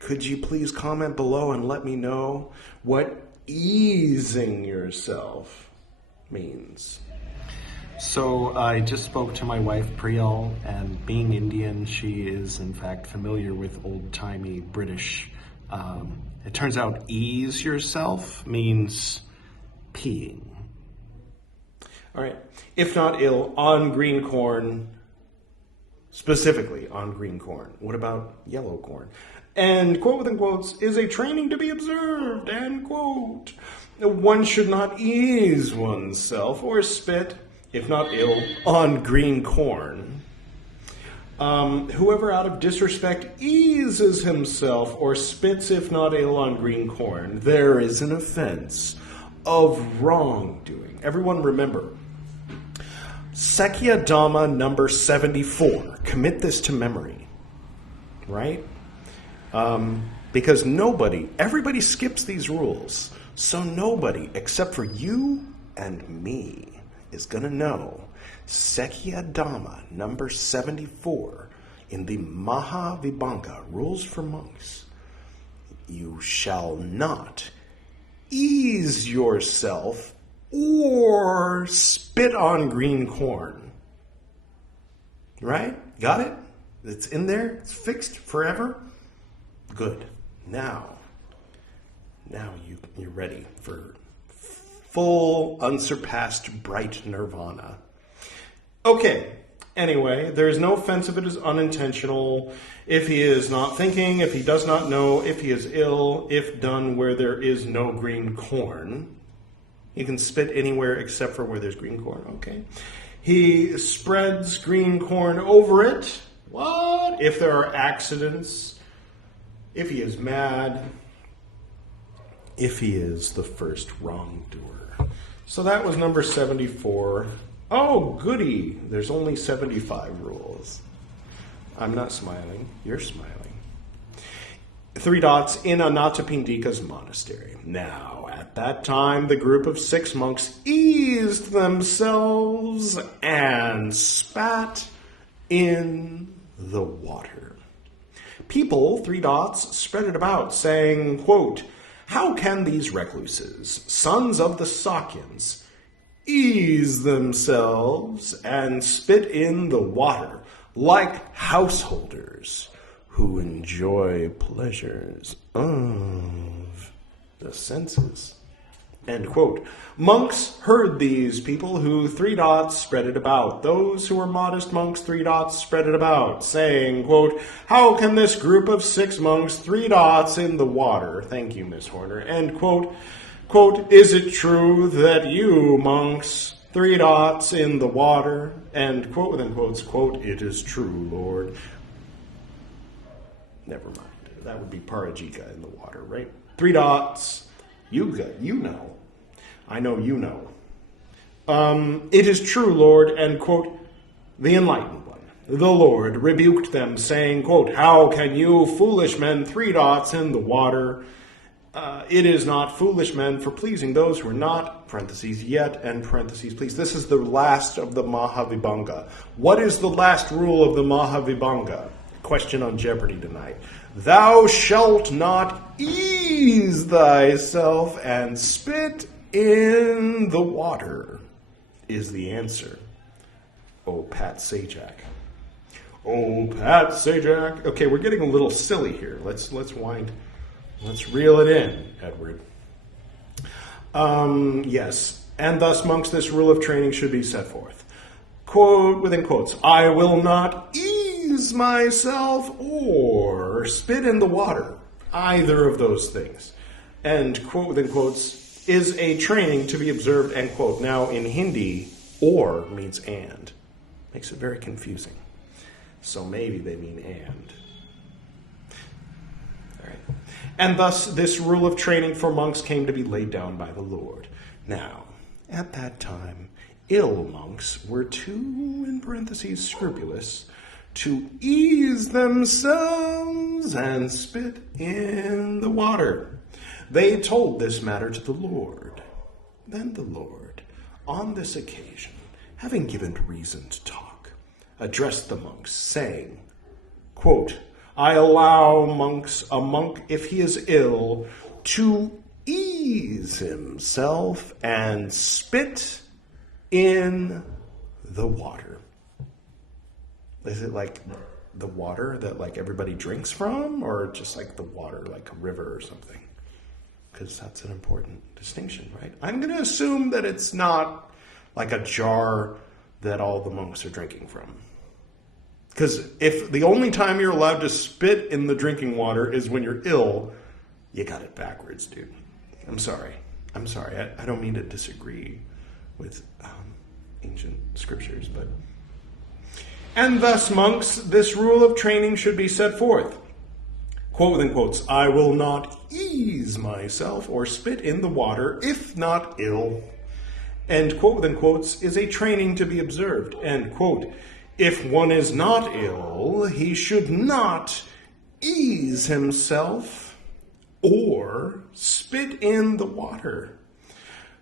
Could you please comment below and let me know what easing yourself means? So I just spoke to my wife, Priyal, and being Indian, she is in fact familiar with old-timey British. It turns out ease yourself means peeing. All right. If not ill, on green corn, specifically on green corn. What about yellow corn? And, quote within quotes, is a training to be observed, end quote. One should not ease oneself or spit, if not ill, on green corn. Whoever out of disrespect eases himself or spits, if not ill, on green corn, there is an offense of wrongdoing. Everyone remember, Sekhiyā Dhammā number 74. Commit this to memory, right? Because everybody skips these rules. So nobody, except for you and me, is going to know Sekhiyā Dhammā number 74 in the Mahavibhaṅga, Rules for Monks. You shall not ease yourself or spit on green corn. Right? Got it? It's in there? It's fixed forever? Good. Now you're ready for full, unsurpassed, bright nirvana. Okay. Anyway, there is no offense if it is unintentional, if he is not thinking, if he does not know, if he is ill, if done where there is no green corn. You can spit anywhere except for where there's green corn. Okay. He spreads green corn over it. What? If there are accidents, if he is mad, if he is the first wrongdoer. So that was number 74. Oh, goody. There's only 75 rules. I'm not smiling. You're smiling. 3 dots in Anathapindika's monastery. Now, at that time, the group of 6 monks eased themselves and spat in the water. People, 3 dots, spread it about, saying, quote, how can these recluses, sons of the Sakyans, ease themselves and spit in the water like householders who enjoy pleasures of the senses? End quote. Monks heard these people who 3 dots spread it about. Those who were modest monks 3 dots spread it about, saying, quote, how can this group of 6 monks 3 dots in the water? Thank you, Miss Horner. End quote. Quote, is it true that you, monks, 3 dots in the water? And quote within quotes, quote, it is true, Lord. Never mind. That would be Parajika in the water, right? 3 dots. You know. I know you know. It is true, Lord, and quote, the enlightened one. the Lord rebuked them, saying, quote, "How can you foolish men, three dots in the water? It is not foolish men for pleasing those who are not, parentheses, yet, and parentheses, please." This is the last of the Mahavibhaṅga. What is the last rule of the Mahavibhaṅga? Question on Jeopardy tonight. Thou shalt not ease thyself and spit in the water, is the answer. Oh, Pat Sajak. Oh, Pat Sajak. Okay, we're getting a little silly here. Let's reel it in, Edward. Yes. And thus, monks, this rule of training should be set forth. Quote, within quotes, "I will not ease myself or spit in the water," either of those things. And, quote, within quotes, "is a training to be observed," end quote. Now, in Hindi, "or" means "and." Makes it very confusing. So maybe they mean "and." All right. And thus, this rule of training for monks came to be laid down by the Lord. Now, at that time, ill monks were too, in parentheses, scrupulous, to ease themselves and spit in the water. They told this matter to the Lord. Then the Lord, on this occasion, having given reason to talk, addressed the monks, saying, quote, "I allow a monk, if he is ill, to ease himself and spit in the water." Is it like the water that like everybody drinks from, or just like the water like a river or something? Because that's an important distinction, right? I'm going to assume that it's not like a jar that all the monks are drinking from. Because if the only time you're allowed to spit in the drinking water is when you're ill, you got it backwards, dude. I'm sorry. I don't mean to disagree with ancient scriptures, but... And thus, monks, this rule of training should be set forth. Quote within quotes, "I will not ease myself or spit in the water if not ill." And quote within quotes, "is a training to be observed." End quote. If one is not ill, he should not ease himself or spit in the water.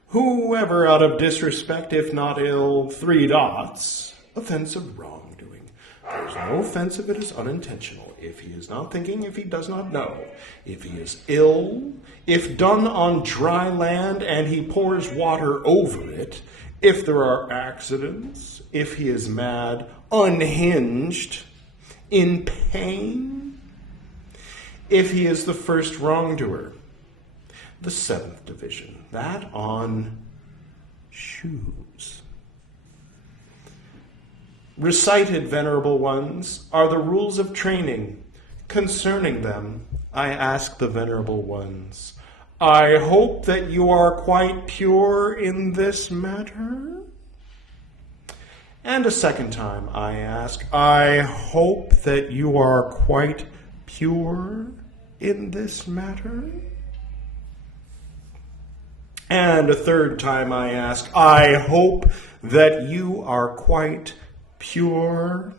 Whoever out of disrespect, if not ill, three dots, offensive wrongdoing. There is no offense if it is unintentional, if he is not thinking, if he does not know, if he is ill, if done on dry land and he pours water over it, if there are accidents, if he is mad, unhinged, in pain, if he is the first wrongdoer. The seventh division, that on shoes. Recited, venerable ones, are the rules of training. Concerning them, I ask the venerable ones, I hope that you are quite pure in this matter. And a second time I ask, I hope that you are quite pure in this matter. And a third time I ask, I hope that you are quite pure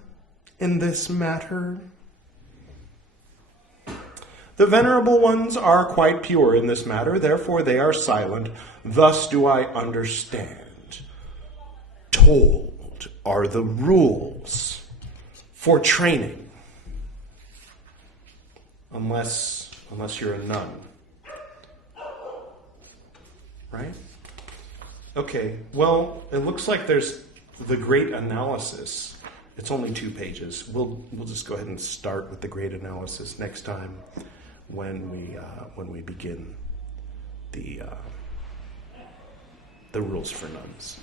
in this matter. The venerable ones are quite pure in this matter, therefore they are silent. Thus do I understand. Told are the rules for training. Unless you're a nun. Right? Okay, well, it looks like there's the great analysis. It's only 2 pages. We'll just go ahead and start with the great analysis next time when we begin the rules for nuns.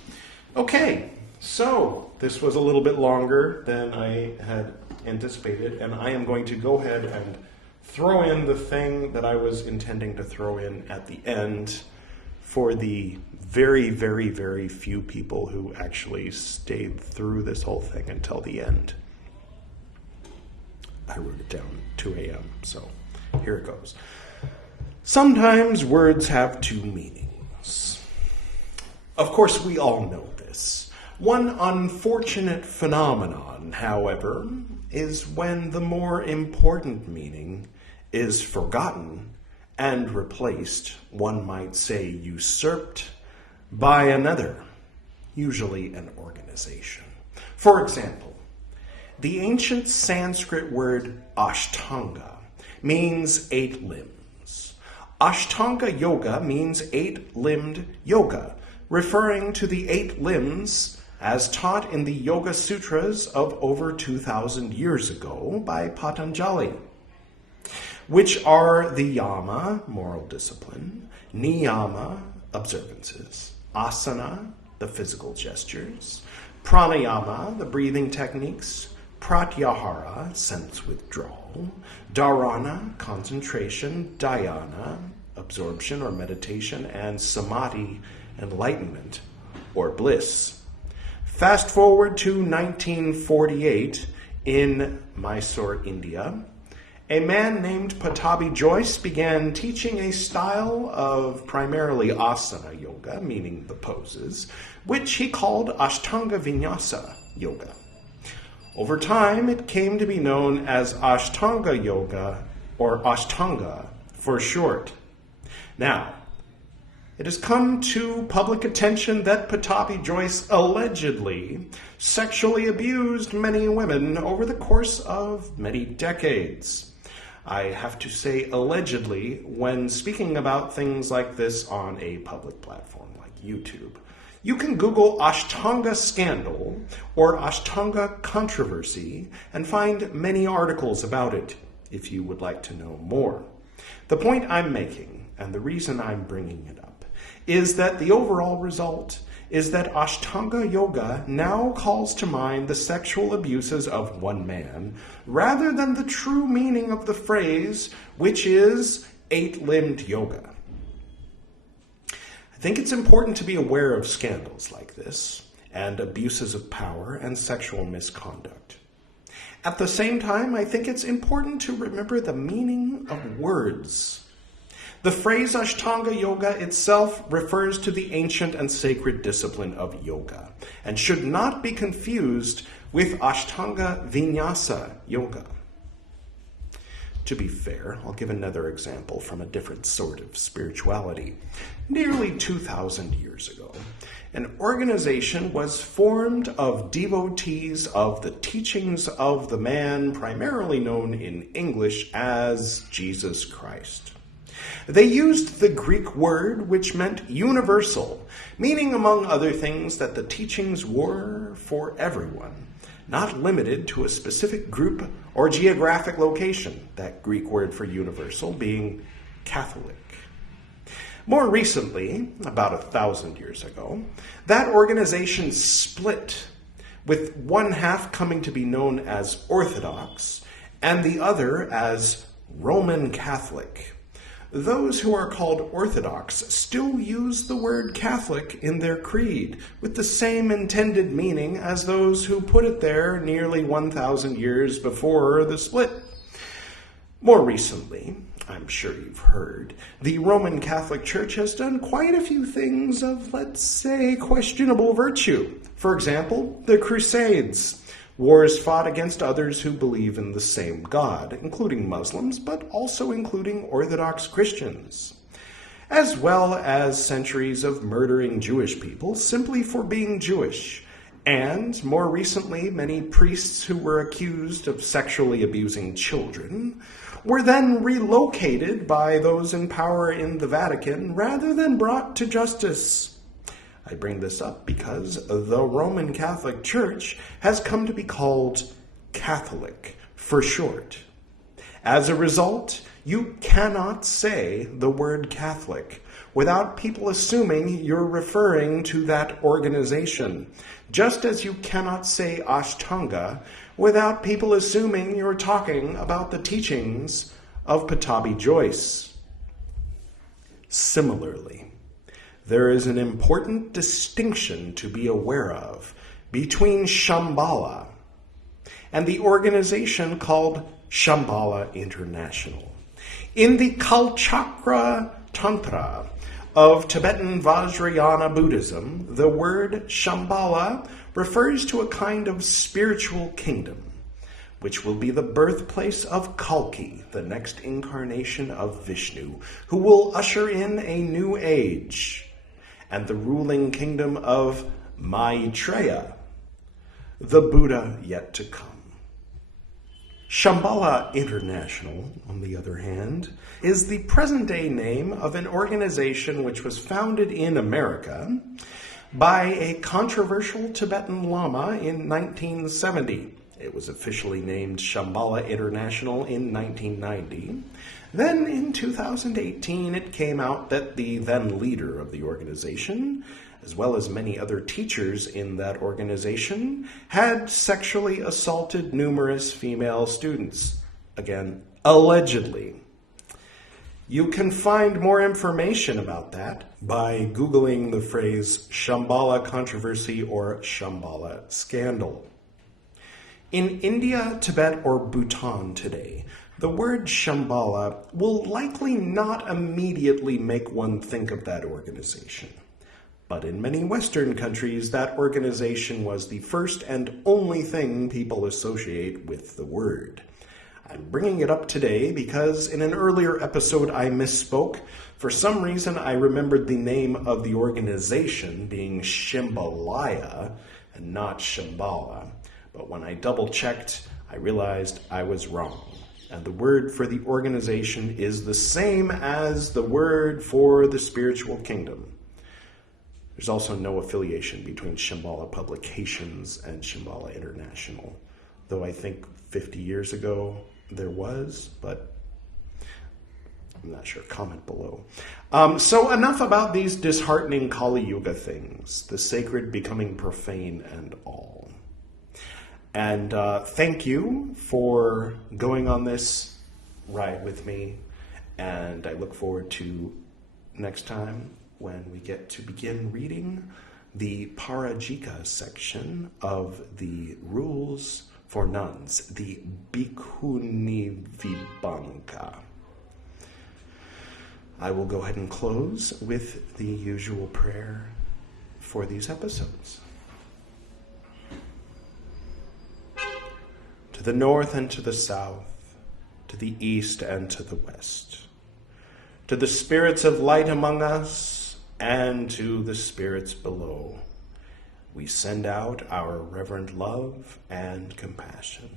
Okay, so this was a little bit longer than I had anticipated, and I am going to go ahead and throw in the thing that I was intending to throw in at the end for the very, very, very few people who actually stayed through this whole thing until the end. I wrote it down 2 a.m., so here it goes. Sometimes words have 2 meanings. Of course, we all know this. One unfortunate phenomenon, however, is when the more important meaning is forgotten and replaced, one might say usurped, by another, usually an organization. For example, the ancient Sanskrit word Ashtanga means 8 limbs. Ashtanga yoga means 8-limbed yoga, referring to the 8 limbs as taught in the Yoga Sutras of over 2,000 years ago by Patanjali, which are the yama, moral discipline, niyama, observances, asana, the physical gestures, pranayama, the breathing techniques, pratyahara, sense withdrawal, dharana, concentration, dhyana, absorption or meditation, and samadhi, enlightenment or bliss. Fast forward to 1948 in Mysore, India. A man named Pattabhi Jois began teaching a style of primarily asana yoga, meaning the poses, which he called Ashtanga Vinyasa yoga. Over time, it came to be known as Ashtanga yoga, or Ashtanga for short. Now, it has come to public attention that Pattabhi Jois allegedly sexually abused many women over the course of many decades. I have to say allegedly when speaking about things like this on a public platform like YouTube. You can Google Ashtanga scandal or Ashtanga controversy and find many articles about it if you would like to know more. The point I'm making, and the reason I'm bringing it up, is that the overall result is that Ashtanga yoga now calls to mind the sexual abuses of one man, rather than the true meaning of the phrase, which is 8-limbed yoga. I think it's important to be aware of scandals like this, and abuses of power and sexual misconduct. At the same time, I think it's important to remember the meaning of words. The phrase Ashtanga yoga itself refers to the ancient and sacred discipline of yoga, and should not be confused with Ashtanga Vinyasa yoga. To be fair, I'll give another example from a different sort of spirituality. Nearly 2,000 years ago, an organization was formed of devotees of the teachings of the man primarily known in English as Jesus Christ. They used the Greek word which meant universal, meaning among other things that the teachings were for everyone, not limited to a specific group or geographic location, that Greek word for universal being Catholic. More recently, about 1,000 years ago, that organization split, with one half coming to be known as Orthodox and the other as Roman Catholic. Those who are called Orthodox still use the word Catholic in their creed, with the same intended meaning as those who put it there nearly 1,000 years before the split. More recently, I'm sure you've heard, the Roman Catholic Church has done quite a few things of, let's say, questionable virtue. For example, the Crusades. Wars fought against others who believe in the same God, including Muslims, but also including Orthodox Christians, as well as centuries of murdering Jewish people simply for being Jewish, and, more recently, many priests who were accused of sexually abusing children were then relocated by those in power in the Vatican rather than brought to justice. I bring this up because the Roman Catholic Church has come to be called Catholic for short. As a result, you cannot say the word Catholic without people assuming you're referring to that organization, just as you cannot say Ashtanga without people assuming you're talking about the teachings of Pattabhi Jois. Similarly, there is an important distinction to be aware of between Shambhala and the organization called Shambhala International. In the Kalchakra Tantra of Tibetan Vajrayana Buddhism, the word Shambhala refers to a kind of spiritual kingdom, which will be the birthplace of Kalki, the next incarnation of Vishnu, who will usher in a new age, and the ruling kingdom of Maitreya, the Buddha yet to come. Shambhala International, on the other hand, is the present-day name of an organization which was founded in America by a controversial Tibetan Lama in 1970. It was officially named Shambhala International in 1990. Then in 2018, it came out that the then leader of the organization, as well as many other teachers in that organization, had sexually assaulted numerous female students. Again, allegedly. You can find more information about that by Googling the phrase Shambhala controversy or Shambhala scandal. In India, Tibet, or Bhutan today, the word Shambhala will likely not immediately make one think of that organization. But in many Western countries, that organization was the first and only thing people associate with the word. I'm bringing it up today because in an earlier episode I misspoke. For some reason, I remembered the name of the organization being Shimbalaya and not Shambhala. But when I double-checked, I realized I was wrong. And the word for the organization is the same as the word for the spiritual kingdom. There's also no affiliation between Shambhala Publications and Shambhala International, though I think 50 years ago there was, but I'm not sure. Comment below. So enough about these disheartening Kali Yuga things, the sacred becoming profane and all. And thank you for going on this ride with me, and I look forward to next time when we get to begin reading the Parajika section of the rules for nuns, the Suttavibhaṅga. I will go ahead and close with the usual prayer for these episodes. To the north and to the south, to the east and to the west, to the spirits of light among us, and to the spirits below, we send out our reverent love and compassion.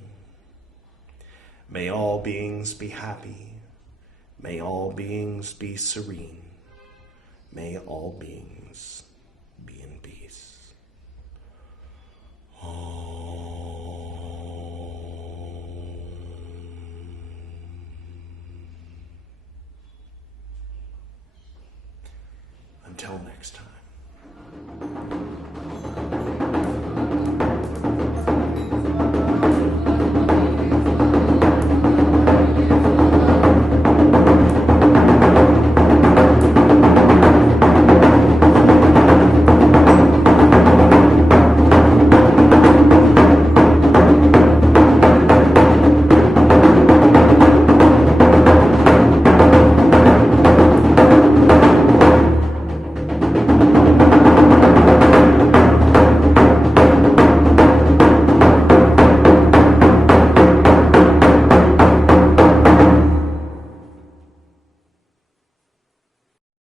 May all beings be happy. May all beings be serene. May all beings be in peace. Until next time.